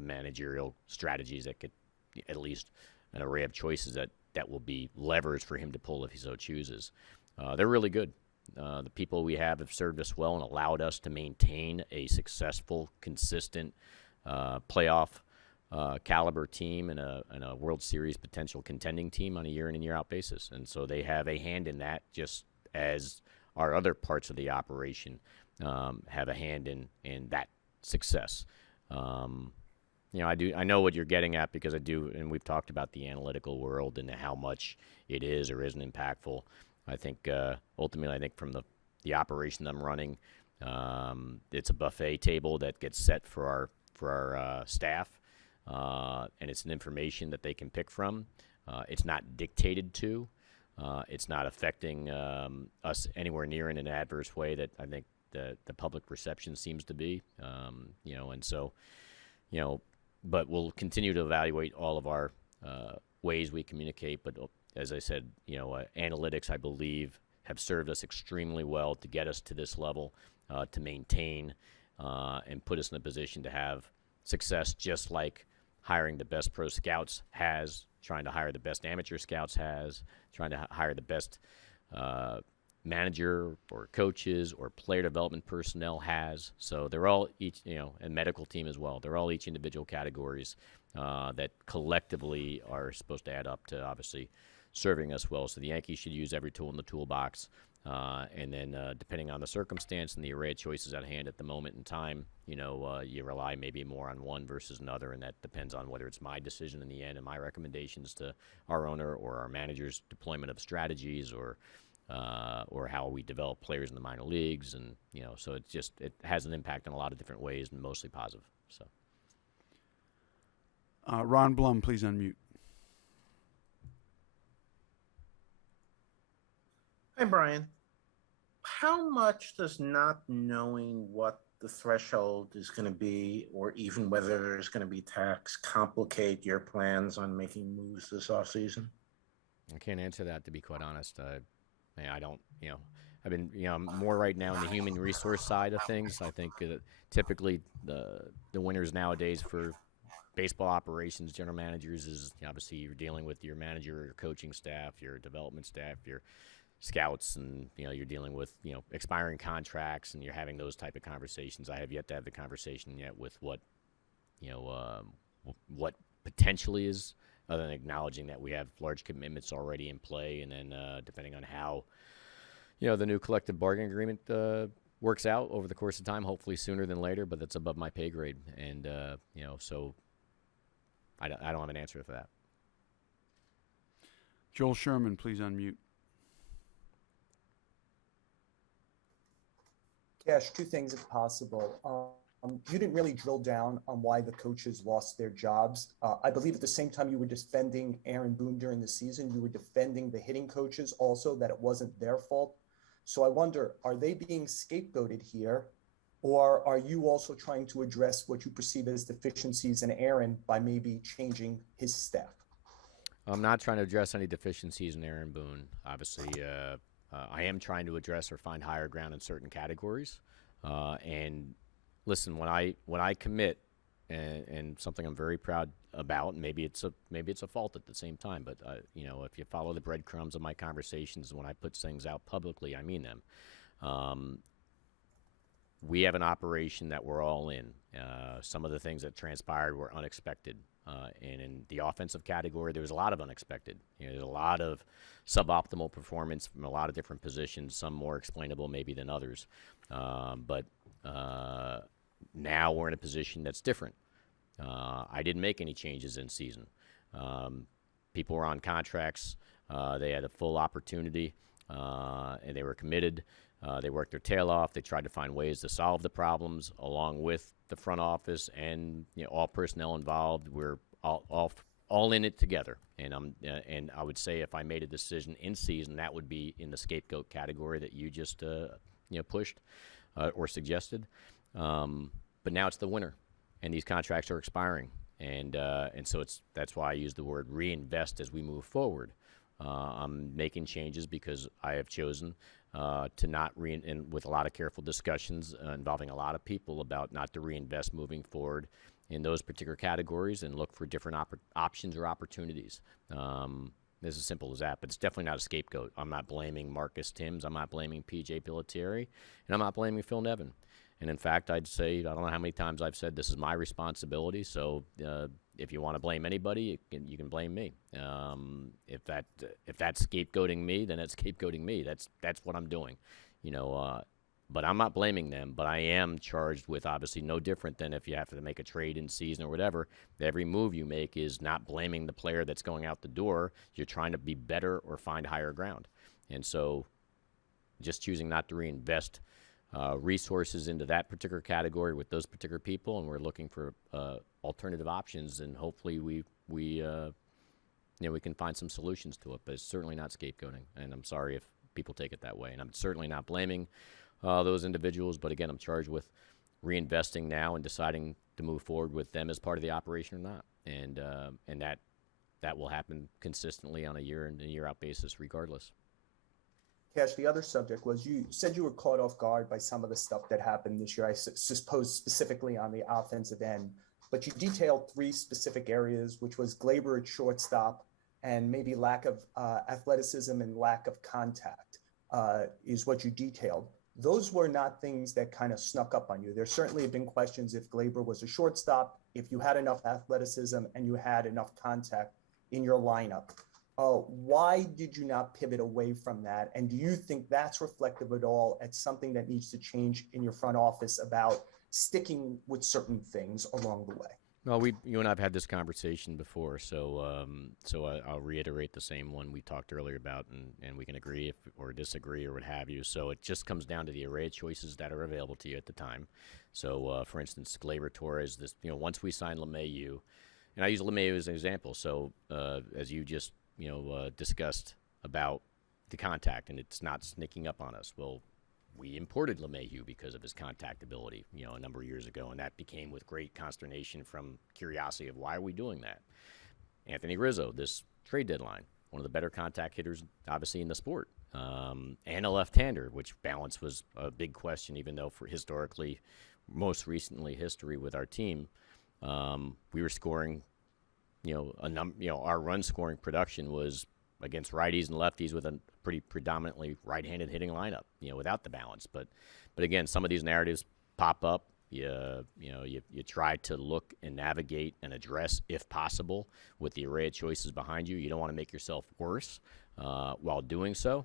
managerial strategies that could at least an array of choices that will be levers for him to pull if he so chooses. They're really good. The people we have served us well and allowed us to maintain a successful, consistent playoff caliber team and a World Series potential contending team on a year in and year out basis. And so they have a hand in that, just as our other parts of the operation have a hand in that success. I know what you're getting at, because I do, and we've talked about the analytical world and how much it is or isn't impactful. I think ultimately, from the operation I'm running, it's a buffet table that gets set for our staff, and it's an information that they can pick from. It's not dictated to. It's not affecting us anywhere near in an adverse way that I think the public perception seems to be. And so, but we'll continue to evaluate all of our ways we communicate. But as I said, analytics, I believe, have served us extremely well to get us to this level, to maintain and put us in a position to have success, just like hiring the best pro scouts has, trying to hire the best amateur scouts has, trying to hire the best manager or coaches or player development personnel has. So they're all each, and medical team as well. They're all each individual categories that collectively are supposed to add up to obviously serving us well. So the Yankees should use every tool in the toolbox. And then depending on the circumstance and the array of choices at hand at the moment in time, you rely maybe more on one versus another, and that depends on whether it's my decision in the end and my recommendations to our owner or our manager's deployment of strategies or how we develop players in the minor leagues. And, so it has an impact in a lot of different ways and mostly positive. So, Ron Blum, please unmute. Hi, Brian. How much does not knowing what the threshold is going to be, or even whether there's going to be tax, complicate your plans on making moves this offseason? I can't answer that, to be quite honest. I don't, I've been, I'm more right now in the human resource side of things. I think typically the winners nowadays for baseball operations, general managers, is obviously you're dealing with your manager, your coaching staff, your development staff, your scouts, and you're dealing with expiring contracts, and you're having those type of conversations. I have yet to have the conversation yet with what potentially is, other than acknowledging that we have large commitments already in play, and then depending on how the new collective bargaining agreement works out over the course of time, hopefully sooner than later, but that's above my pay grade, and so I don't have an answer for that. Joel Sherman, please unmute. Cash, two things if possible. You didn't really drill down on why the coaches lost their jobs. I believe at the same time you were defending Aaron Boone during the season, you were defending the hitting coaches also, that it wasn't their fault. So I wonder, are they being scapegoated here, or are you also trying to address what you perceive as deficiencies in Aaron by maybe changing his staff? I'm not trying to address any deficiencies in Aaron Boone. Obviously, I am trying to address or find higher ground in certain categories. And listen, when I commit, and something I'm very proud about, and maybe it's a fault at the same time, but if you follow the breadcrumbs of my conversations, when I put things out publicly, I mean them. We have an operation that we're all in. Some of the things that transpired were unexpected. And in the offensive category, there was a lot of unexpected. There's a lot of suboptimal performance from a lot of different positions, some more explainable maybe than others. But now we're in a position that's different. I didn't make any changes in season. People were on contracts. They had a full opportunity, and they were committed. They worked their tail off. They tried to find ways to solve the problems along with the front office and all personnel involved. We're all in it together. And I would say if I made a decision in season, that would be in the scapegoat category that you just pushed or suggested. But now it's the winter, and these contracts are expiring, and so that's why I use the word reinvest as we move forward. I'm making changes because I have chosen to not and with a lot of careful discussions involving a lot of people about not to reinvest moving forward in those particular categories and look for different options or opportunities. It's as simple as that. But it's definitely not a scapegoat. I'm not blaming Marcus Timms. I'm not blaming P.J. Pelletieri. And I'm not blaming Phil Nevin. And in fact, I'd say, I don't know how many times I've said this is my responsibility. So if you want to blame anybody, you can blame me. If that's scapegoating me, then it's scapegoating me. That's what I'm doing, But I'm not blaming them. But I am charged with, obviously no different than if you have to make a trade in season or whatever. Every move you make is not blaming the player that's going out the door. You're trying to be better or find higher ground. And so just choosing not to reinvest resources into that particular category with those particular people, and we're looking for alternative options, and hopefully we can find some solutions to it. But it's certainly not scapegoating, and I'm sorry if people take it that way. And I'm certainly not blaming those individuals, but again, I'm charged with reinvesting now and deciding to move forward with them as part of the operation or not, and that will happen consistently on a year in and year out basis, regardless. Cash, the other subject was you said you were caught off guard by some of the stuff that happened this year. I suppose specifically on the offensive end, but you detailed 3 specific areas, which was Gleyber at shortstop and maybe lack of athleticism and lack of contact is what you detailed. Those were not things that kind of snuck up on you. There certainly have been questions if Gleyber was a shortstop, if you had enough athleticism and you had enough contact in your lineup. Why did you not pivot away from that? And do you think that's reflective at all at something that needs to change in your front office about sticking with certain things along the way? Well, you and I have had this conversation before, so I'll reiterate the same one we talked earlier about, and we can agree or disagree or what have you. So it just comes down to the array of choices that are available to you at the time. So, for instance, Gleyber Torres, once we signed LeMahieu, and I use LeMahieu as an example. So as you just discussed about the contact, and it's not sneaking up on us. Well, we imported LeMahieu because of his contact ability, a number of years ago, and that became with great consternation from curiosity of why are we doing that? Anthony Rizzo, this trade deadline, one of the better contact hitters, obviously, in the sport, and a left-hander, which balance was a big question, even though for historically, most recently history with our team, we were scoring, our run scoring production was against righties and lefties with a pretty predominantly right-handed hitting lineup, without the balance. But again, some of these narratives pop up. You try to look and navigate and address, if possible, with the array of choices behind you. You don't want to make yourself worse while doing so.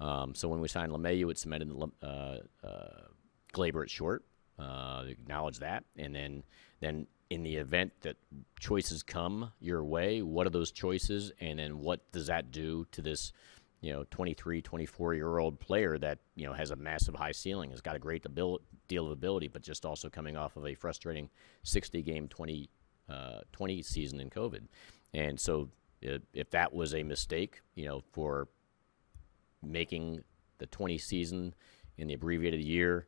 So when we signed LeMahieu, it cemented Gleyber at short. Acknowledge that, and then in the event that choices come your way, what are those choices, and then what does that do to this 23, 24-year-old player that has a massive high ceiling, has got a great deal of ability, but just also coming off of a frustrating 60-game 2020 season in COVID. And so if that was a mistake, for making the 20 season in the abbreviated year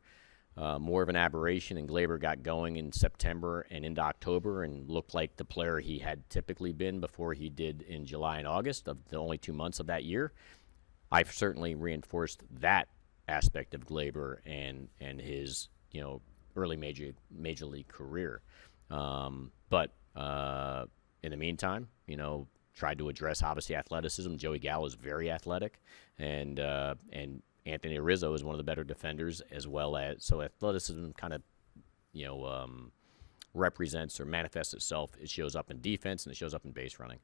more of an aberration, and Gleyber got going in September and into October and looked like the player he had typically been before he did in July and August of the only 2 months of that year, I've certainly reinforced that aspect of Gleyber and his early major league career. But in the meantime, tried to address obviously athleticism. Joey Gallo is very athletic, and Anthony Rizzo is one of the better defenders as well as, so athleticism kind of, represents or manifests itself. It shows up in defense and it shows up in base running.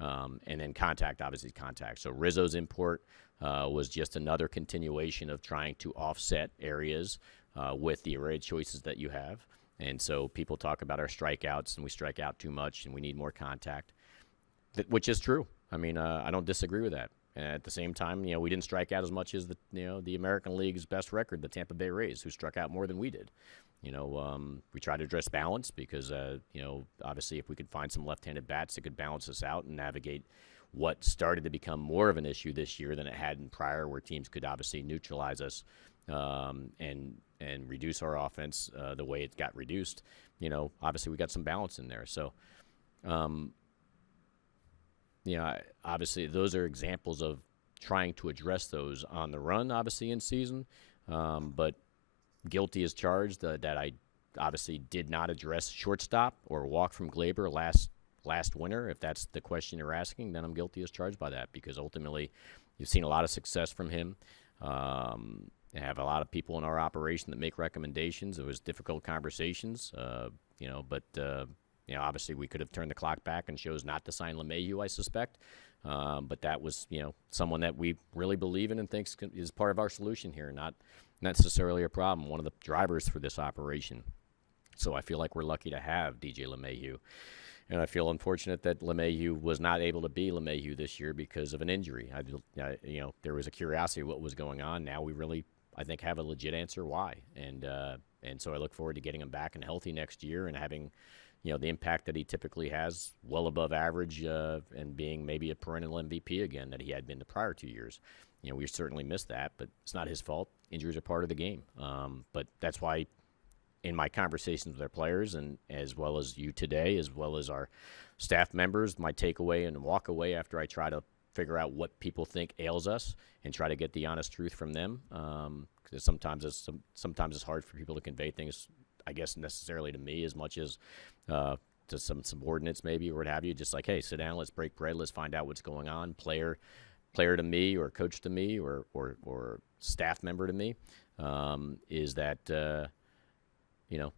And then contact, obviously contact. So Rizzo's import was just another continuation of trying to offset areas with the array of choices that you have. And so people talk about our strikeouts and we strike out too much and we need more contact, which is true. I mean, I don't disagree with that. And at the same time, we didn't strike out as much as the American League's best record, the Tampa Bay Rays, who struck out more than we did. We tried to address balance because, obviously if we could find some left-handed bats that could balance us out and navigate what started to become more of an issue this year than it had in prior, where teams could obviously neutralize us and reduce our offense the way it got reduced. Obviously we got some balance in there. So, obviously those are examples of trying to address those on the run, obviously in season, but guilty as charged that I obviously did not address shortstop or walk from Gleyber last last winter, if that's the question you're asking, then I'm guilty as charged by that, because ultimately you've seen a lot of success from him. I have a lot of people in our operation that make recommendations. It was difficult conversations, but obviously we could have turned the clock back and chose not to sign LeMahieu, I suspect. But that was, someone that we really believe in and thinks is part of our solution here, not necessarily a problem, one of the drivers for this operation. So I feel like we're lucky to have DJ LeMahieu. And I feel unfortunate that LeMahieu was not able to be LeMahieu this year because of an injury. There was a curiosity of what was going on. Now we really, I think, have a legit answer why. And so I look forward to getting him back and healthy next year and having, the impact that he typically has, well above average, and being maybe a perennial MVP again that he had been the prior 2 years. We certainly missed that, but it's not his fault. Injuries are part of the game. But that's why in my conversations with our players, and as well as you today, as well as our staff members, my takeaway and walk away after I try to figure out what people think ails us and try to get the honest truth from them. Because sometimes it's hard for people to convey things, I guess, necessarily to me as much as to some subordinates maybe or what have you. Just like, hey, sit down, let's break bread, let's find out what's going on. Player to me, or coach to me, or staff member to me, is that you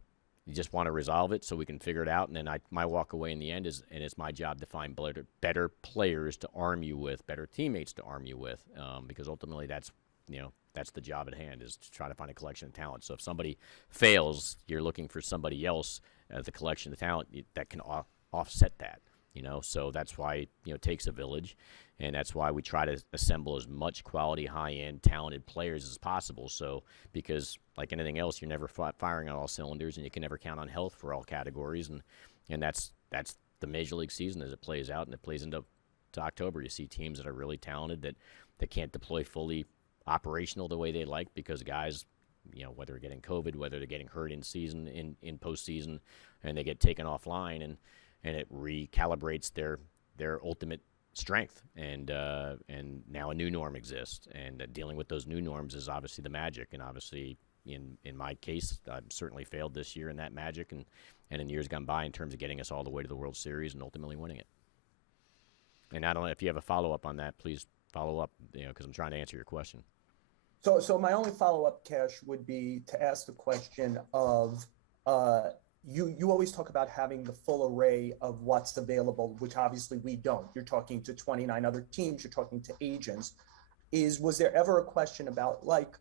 just want to resolve it so we can figure it out. And then my walk away in the end is, and it's my job to find better players to arm you with, better teammates to arm you with, because ultimately that's the job at hand, is to try to find a collection of talent. So if somebody fails, you're looking for somebody else as the collection of talent that can offset that. So that's why it takes a village, and that's why we try to assemble as much quality, high-end, talented players as possible. So because like anything else, you're never firing on all cylinders, and you can never count on health for all categories, and that's the Major League season as it plays out, and it plays into October. You see teams that are really talented that can't deploy fully operational the way they like because guys, whether they're getting COVID, whether they're getting hurt in season, in postseason, and they get taken offline, and it recalibrates their ultimate strength, and now a new norm exists, and dealing with those new norms is obviously the magic. And obviously, in my case, I've certainly failed this year in that magic, and in years gone by in terms of getting us all the way to the World Series and ultimately winning it. And I don't know if you have a follow-up on that, please follow up, because I'm trying to answer your question. So my only follow-up, Cash, would be to ask the question of, you always talk about having the full array of what's available, which obviously we don't. You're talking to 29 other teams, you're talking to agents. Was there ever a question about, like,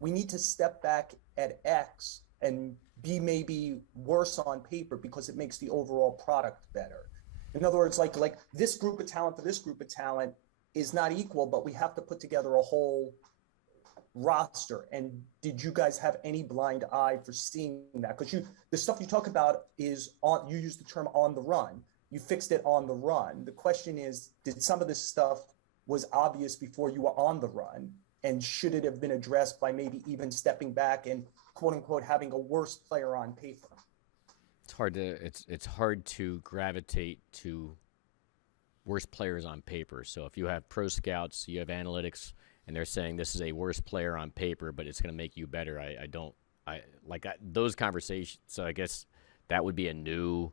we need to step back at X and be maybe worse on paper because it makes the overall product better? In other words, like this group of talent to this group of talent is not equal, but we have to put together a whole roster. And did you guys have any blind eye for seeing that? Because the stuff you talk about is you use the term on the run. You fixed it on the run. The question is, did some of this stuff was obvious before you were on the run? And should it have been addressed by maybe even stepping back and quote unquote having a worse player on paper? It's hard to gravitate to worse players on paper. So if you have pro scouts, you have analytics, and they're saying this is a worse player on paper, but it's going to make you better, I don't like those conversations. So I guess that would be a new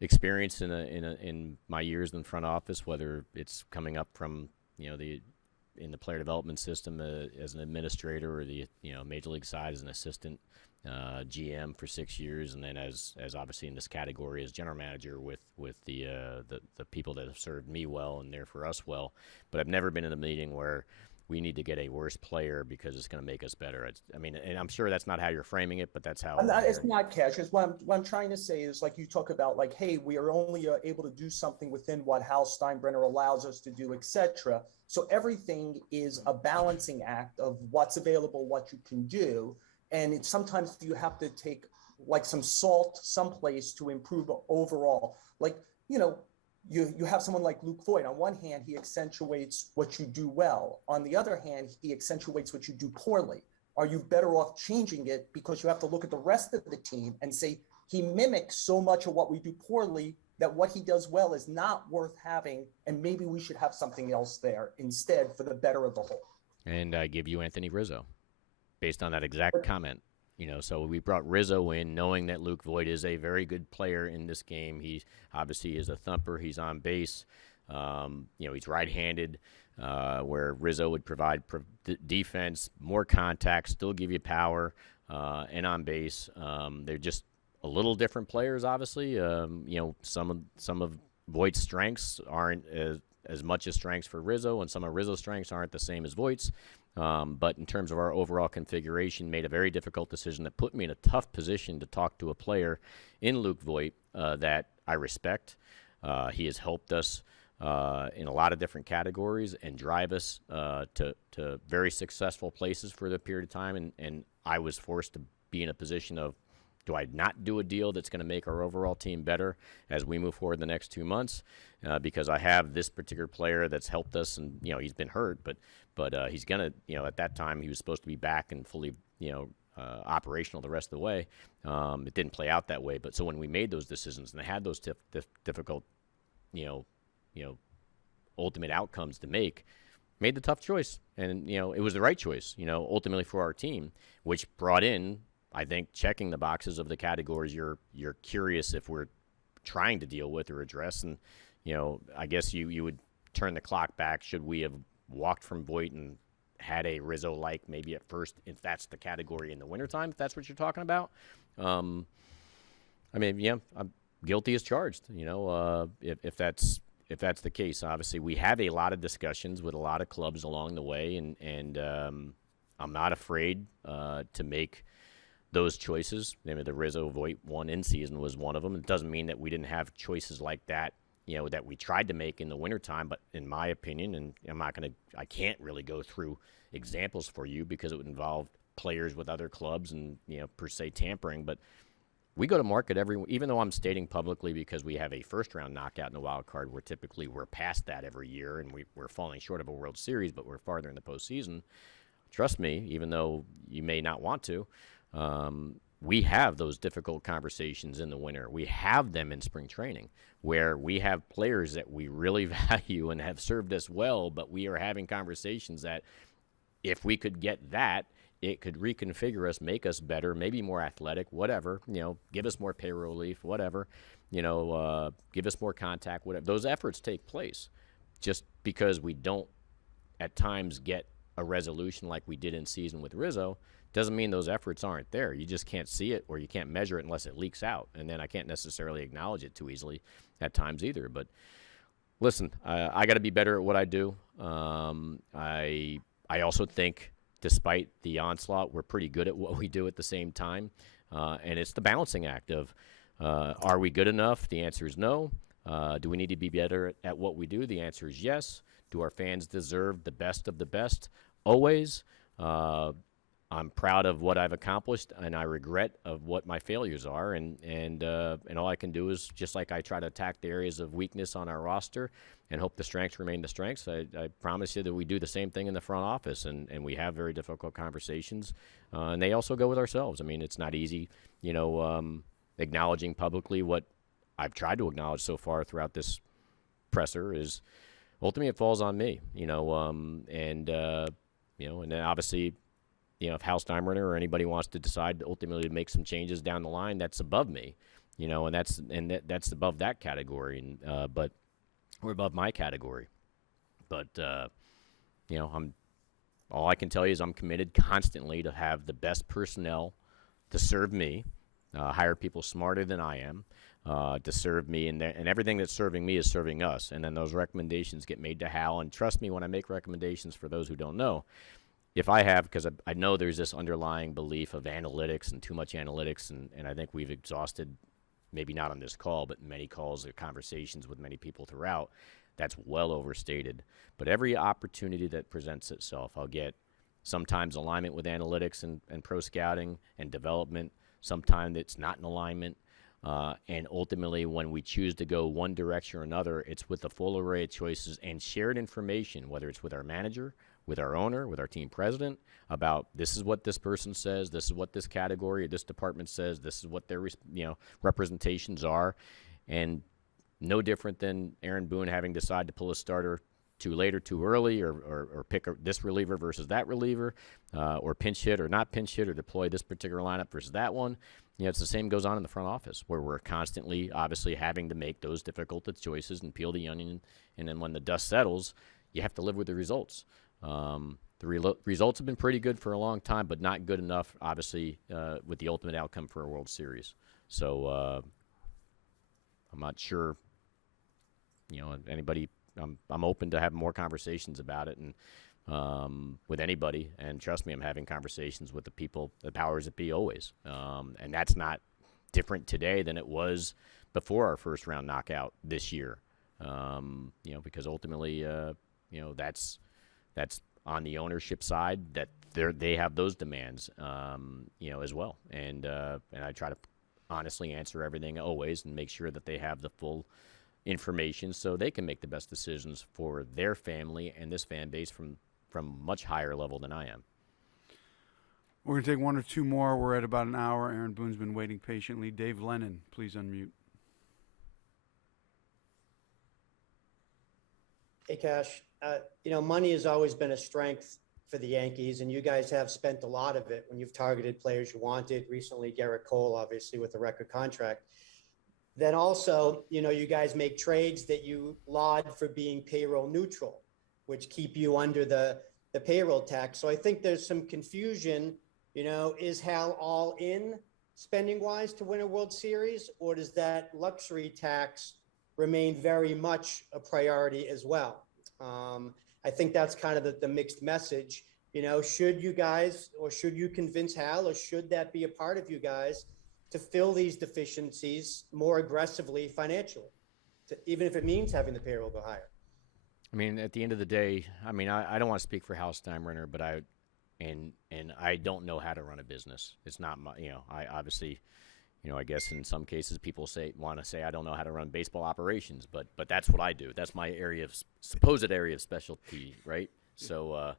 experience in my years in the front office, whether it's coming up from in the player development system as an administrator, or the major league side as an assistant GM for 6 years, and then as obviously in this category as general manager with the people that have served me well and therefore us well. But I've never been in a meeting where we need to get a worse player because it's going to make us better. And I'm sure that's not how you're framing it, but that's how it's not, Cash. What I'm trying to say is, like, you talk about, like, hey, we are only able to do something within what Hal Steinbrenner allows us to do, etc. So everything is a balancing act of what's available, what you can do. And sometimes you have to take like some salt someplace to improve overall. Like, you have someone like Luke Voigt. On one hand, he accentuates what you do well. On the other hand, he accentuates what you do poorly. Are you better off changing it because you have to look at the rest of the team and say, he mimics so much of what we do poorly that what he does well is not worth having, and maybe we should have something else there instead for the better of the whole? And I give you Anthony Rizzo based on that exact comment. So we brought Rizzo in knowing that Luke Voigt is a very good player in this game. He obviously is a thumper. He's on base. He's right-handed, where Rizzo would provide defense, more contact, still give you power, and on base. They're just a little different players, obviously. Some of Voigt's strengths aren't as much as strengths for Rizzo, and some of Rizzo's strengths aren't the same as Voigt's. But in terms of our overall configuration, made a very difficult decision that put me in a tough position to talk to a player in Luke Voigt that I respect. He has helped us in a lot of different categories and drive us to very successful places for the period of time. And I was forced to be in a position of, do I not do a deal that's going to make our overall team better as we move forward the next 2 months? Because I have this particular player that's helped us, and he's been hurt, but he's gonna, at that time he was supposed to be back and fully, operational the rest of the way. It didn't play out that way. But so when we made those decisions and had those difficult, ultimate outcomes to make, made the tough choice, and it was the right choice. Ultimately for our team, which brought in, I think, checking the boxes of the categories you're curious if we're trying to deal with or address. And I guess you would turn the clock back. Should we have walked from Voigt and had a Rizzo-like maybe at first, if that's the category in the wintertime, if that's what you're talking about? I'm guilty as charged, if that's the case. Obviously, we have a lot of discussions with a lot of clubs along the way, and I'm not afraid to make those choices. Maybe the Rizzo-Voigt one in season was one of them. It doesn't mean that we didn't have choices like that, that we tried to make in the wintertime. But in my opinion, and I can't really go through examples for you because it would involve players with other clubs and, per se tampering. But we go to market even though I'm stating publicly, because we have a first-round knockout in the wild card, we're past that every year, and we're falling short of a World Series, but we're farther in the postseason. Trust me, even though you may not want to, we have those difficult conversations in the winter. We have them in spring training, where we have players that we really value and have served us well, but we are having conversations that if we could get that, it could reconfigure us, make us better, maybe more athletic, whatever, give us more payroll relief, whatever, give us more contact, whatever. Those efforts take place. Just because we don't at times get a resolution like we did in season with Rizzo doesn't mean those efforts aren't there. You just can't see it, or you can't measure it unless it leaks out. And then I can't necessarily acknowledge it too easily at times either. But listen, I got to be better at what I do. I also think, despite the onslaught, we're pretty good at what we do at the same time. And it's the balancing act of, are we good enough? The answer is no. Do we need to be better at what we do? The answer is yes. Do our fans deserve the best of the best? Always. I'm proud of what I've accomplished, and I regret of what my failures are. And all I can do is, just like I try to attack the areas of weakness on our roster and hope the strengths remain the strengths, I promise you that we do the same thing in the front office, and we have very difficult conversations. And they also go with ourselves. I mean, it's not easy, acknowledging publicly what I've tried to acknowledge so far throughout this presser is ultimately it falls on me, and then obviously, if Hal Steinbrenner or anybody wants to decide ultimately to make some changes down the line, that's above me, and that's above that category. And but we're above my category. But all I can tell you is I'm committed constantly to have the best personnel to serve me, hire people smarter than I am to serve me, and everything that's serving me is serving us. And then those recommendations get made to Hal. And trust me when I make recommendations, for those who don't know, if I have, because I know there's this underlying belief of analytics and too much analytics, and I think we've exhausted, maybe not on this call, but many calls or conversations with many people throughout, that's well overstated. But every opportunity that presents itself, I'll get sometimes alignment with analytics and pro scouting and development. Sometimes it's not in alignment. And ultimately, when we choose to go one direction or another, it's with a full array of choices and shared information, whether it's with our manager, with our owner, with our team president, about this is what this person says, this is what this category or this department says, this is what their representations are. And no different than Aaron Boone having decided to pull a starter too late or too early, or pick this reliever versus that reliever, or pinch hit or not pinch hit, or deploy this particular lineup versus that one. It's the same goes on in the front office, where we're constantly, obviously, having to make those difficult choices and peel the onion. And then when the dust settles, you have to live with the results. The results have been pretty good for a long time, but not good enough, obviously, with the ultimate outcome for a World Series. So I'm not sure, anybody. I'm open to have more conversations about it, and with anybody. And trust me, I'm having conversations with the people, the powers that be, always. And that's not different today than it was before our first round knockout this year. Because ultimately, that's on the ownership side, that they have those demands, as well. And I try to honestly answer everything always and make sure that they have the full information so they can make the best decisions for their family and this fan base from much higher level than I am. We're going to take one or two more. We're at about an hour. Aaron Boone's been waiting patiently. Dave Lennon, please unmute. Hey, Cash. Money has always been a strength for the Yankees, and you guys have spent a lot of it when you've targeted players you wanted. Recently, Garrett Cole, obviously, with a record contract. Then also, you guys make trades that you laud for being payroll neutral, which keep you under the payroll tax. So I think there's some confusion. Is Hal all in spending-wise to win a World Series, or does that luxury tax remain very much a priority as well? I think that's kind of the mixed message. Should you guys, or should you convince Hal, or should that be a part of you guys to fill these deficiencies more aggressively financially, even if it means having the payroll go higher? I mean, at the end of the day, I don't want to speak for Hal Steinbrenner, but I don't know how to run a business. It's not my, I obviously, I guess in some cases people want to say I don't know how to run baseball operations, but that's what I do. That's my supposed area of specialty, right? So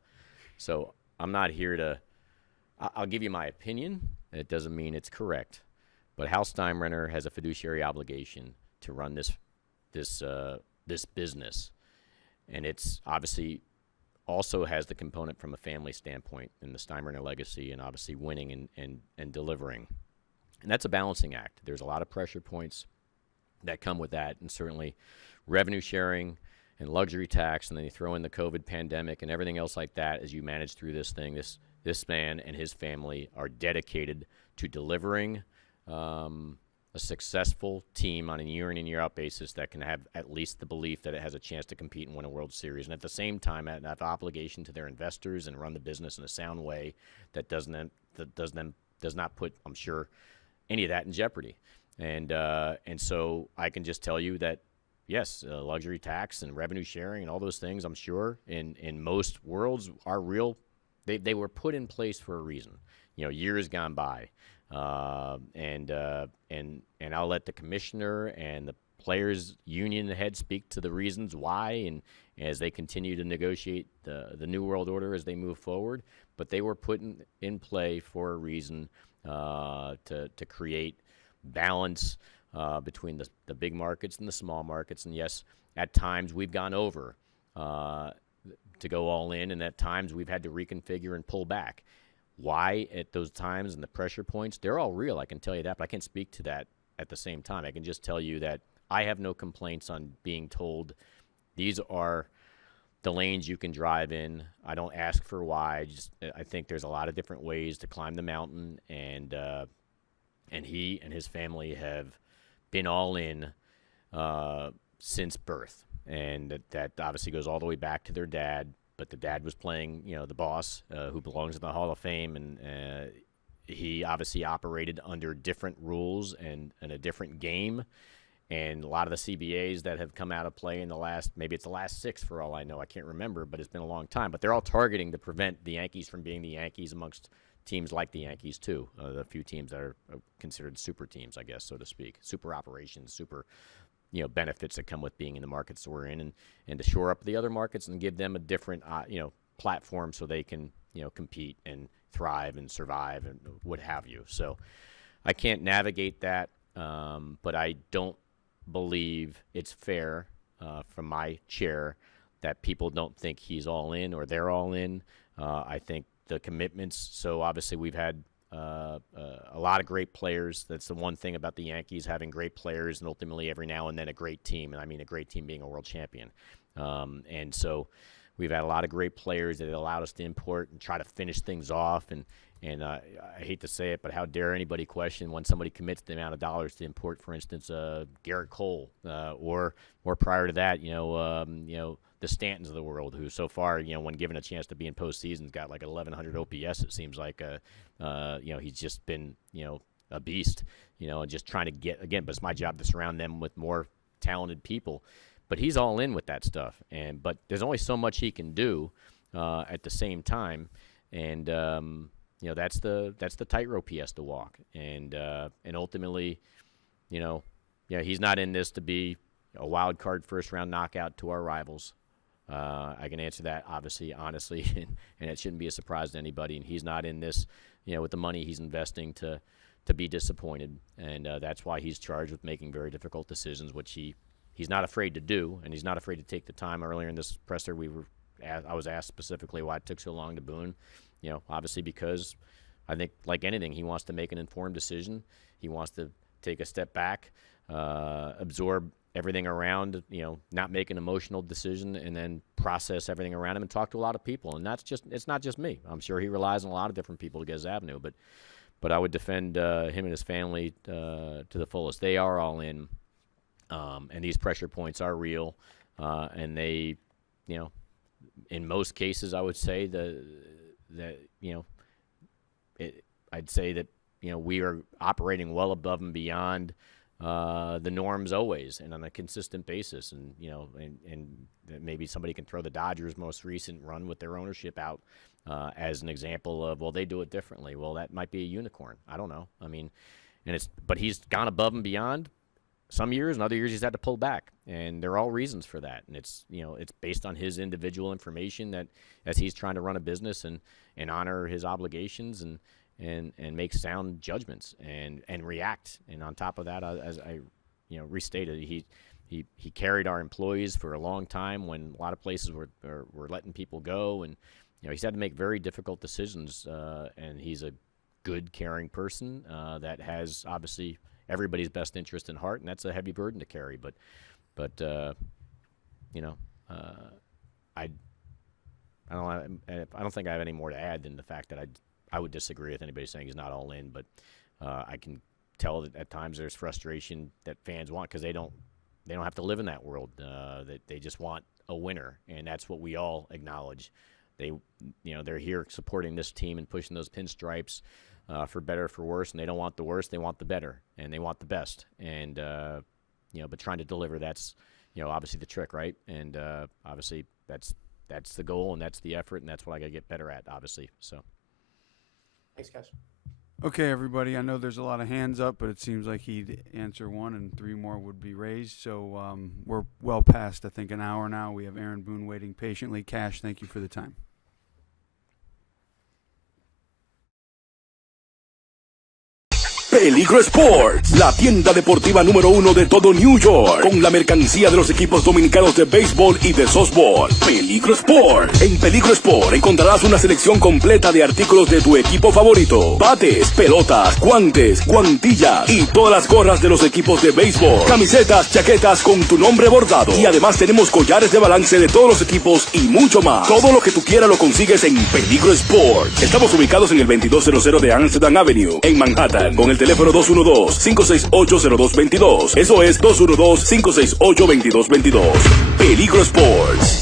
I'm not here to. I'll give you my opinion. It doesn't mean it's correct, but Hal Steinbrenner has a fiduciary obligation to run this business, and it's obviously also has the component from a family standpoint in the Steinbrenner legacy, and obviously winning and delivering. And that's a balancing act. There's a lot of pressure points that come with that, and certainly revenue sharing and luxury tax, and then you throw in the COVID pandemic and everything else like that as you manage through this thing. This man and his family are dedicated to delivering a successful team on a year in and year out basis that can have at least the belief that it has a chance to compete and win a World Series, and at the same time have obligation to their investors and run the business in a sound way that does not put, I'm sure, any of that in jeopardy. And so I can just tell you that, yes, luxury tax and revenue sharing and all those things, I'm sure, in most worlds are real. They were put in place for a reason. Years gone by. And I'll let the commissioner and the players union head speak to the reasons why, and as they continue to negotiate the new world order as they move forward. But they were put in play for a reason, to create balance between the big markets and the small markets. And yes, at times we've gone over to go all in, and at times we've had to reconfigure and pull back. Why at those times and the pressure points, they're all real, I can tell you that, but I can't speak to that at the same time. I can just tell you that I have no complaints on being told these are the lanes you can drive in. I don't ask for why. I think there's a lot of different ways to climb the mountain, and he and his family have been all in since birth, and that obviously goes all the way back to their dad. But the dad was playing, the boss, who belongs in the Hall of Fame, and he obviously operated under different rules and a different game. And a lot of the CBAs that have come out of play in maybe it's the last 6 for all I know, I can't remember, but it's been a long time. But they're all targeting to prevent the Yankees from being the Yankees amongst teams like the Yankees too. The few teams that are considered super teams, I guess, so to speak, super operations, super benefits that come with being in the markets we're in, and to shore up the other markets and give them a different, platform so they can, compete and thrive and survive and what have you. So I can't navigate that, but I don't believe it's fair from my chair that people don't think he's all in or they're all in. I think the commitments. So obviously we've had a lot of great players. That's the one thing about the Yankees, having great players and ultimately every now and then a great team. And I mean a great team being a world champion. And so we've had a lot of great players that allowed us to import and try to finish things off. And I hate to say it, but how dare anybody question when somebody commits the amount of dollars to import, for instance, Garrett Cole, or prior to that, the Stantons of the world, who so far, when given a chance to be in postseason, got like 1,100 OPS. It seems like, he's just been, a beast, and just trying to get, again, but it's my job to surround them with more talented people. But he's all in with that stuff. But there's only so much he can do at the same time. And, that's the tightrope he has to walk. And ultimately, he's not in this to be a wild card first round knockout to our rivals. I can answer that, obviously, honestly, and it shouldn't be a surprise to anybody. And he's not in this, with the money he's investing to be disappointed. And that's why he's charged with making very difficult decisions, which he's not afraid to do, and he's not afraid to take the time. Earlier in this presser, I was asked specifically why it took so long to Boone. Obviously because I think, like anything, he wants to make an informed decision. He wants to take a step back, absorb everything around, not make an emotional decision, and then process everything around him and talk to a lot of people. And it's not just me. I'm sure he relies on a lot of different people to get his avenue, but I would defend him and his family to the fullest. They are all in, and these pressure points are real, and they, in most cases, I would say I'd say that we are operating well above and beyond the norms always, and on a consistent basis. And and maybe somebody can throw the Dodgers' most recent run with their ownership out as an example of, well, they do it differently. Well, that might be a unicorn. I don't know. I mean, but he's gone above and beyond. Some years and other years he's had to pull back, and there are all reasons for that. And it's it's based on his individual information that as he's trying to run a business and honor his obligations and make sound judgments and react. And on top of that, as I restated, he carried our employees for a long time when a lot of places were letting people go, and he's had to make very difficult decisions. And he's a good, caring person that has obviously everybody's best interest in heart, and that's a heavy burden to carry. But I don't think I have any more to add than the fact that I would disagree with anybody saying he's not all in. But I can tell that at times there's frustration that fans want because they don't have to live in that world. That they just want a winner, and that's what we all acknowledge. They're here supporting this team and pushing those pinstripes. For better or for worse, and they don't want the worst, they want the better, and they want the best. And but trying to deliver, that's obviously the trick, right? And obviously that's the goal, and that's the effort, and that's what I got to get better at, obviously. So thanks, guys. Okay, everybody, I know there's a lot of hands up, but it seems like he'd answer one and 3 more would be raised. So we're well past, I think, an hour now. We have Aaron Boone waiting patiently. Cash, thank you for the time. Peligro Sports, la tienda deportiva número 1 de todo New York, con la mercancía de los equipos dominicanos de béisbol y de softball. Peligro Sports. En Peligro Sport encontrarás una selección completa de artículos de tu equipo favorito: bates, pelotas, guantes, guantillas y todas las gorras de los equipos de béisbol, camisetas, chaquetas con tu nombre bordado, y además tenemos collares de balance de todos los equipos y mucho más. Todo lo que tú quieras lo consigues en Peligro Sports. Estamos ubicados en el 2200 de Amsterdam Avenue, en Manhattan, con el teléfono 212-568-0222. Eso es 212-568-2222. Peligro Sports.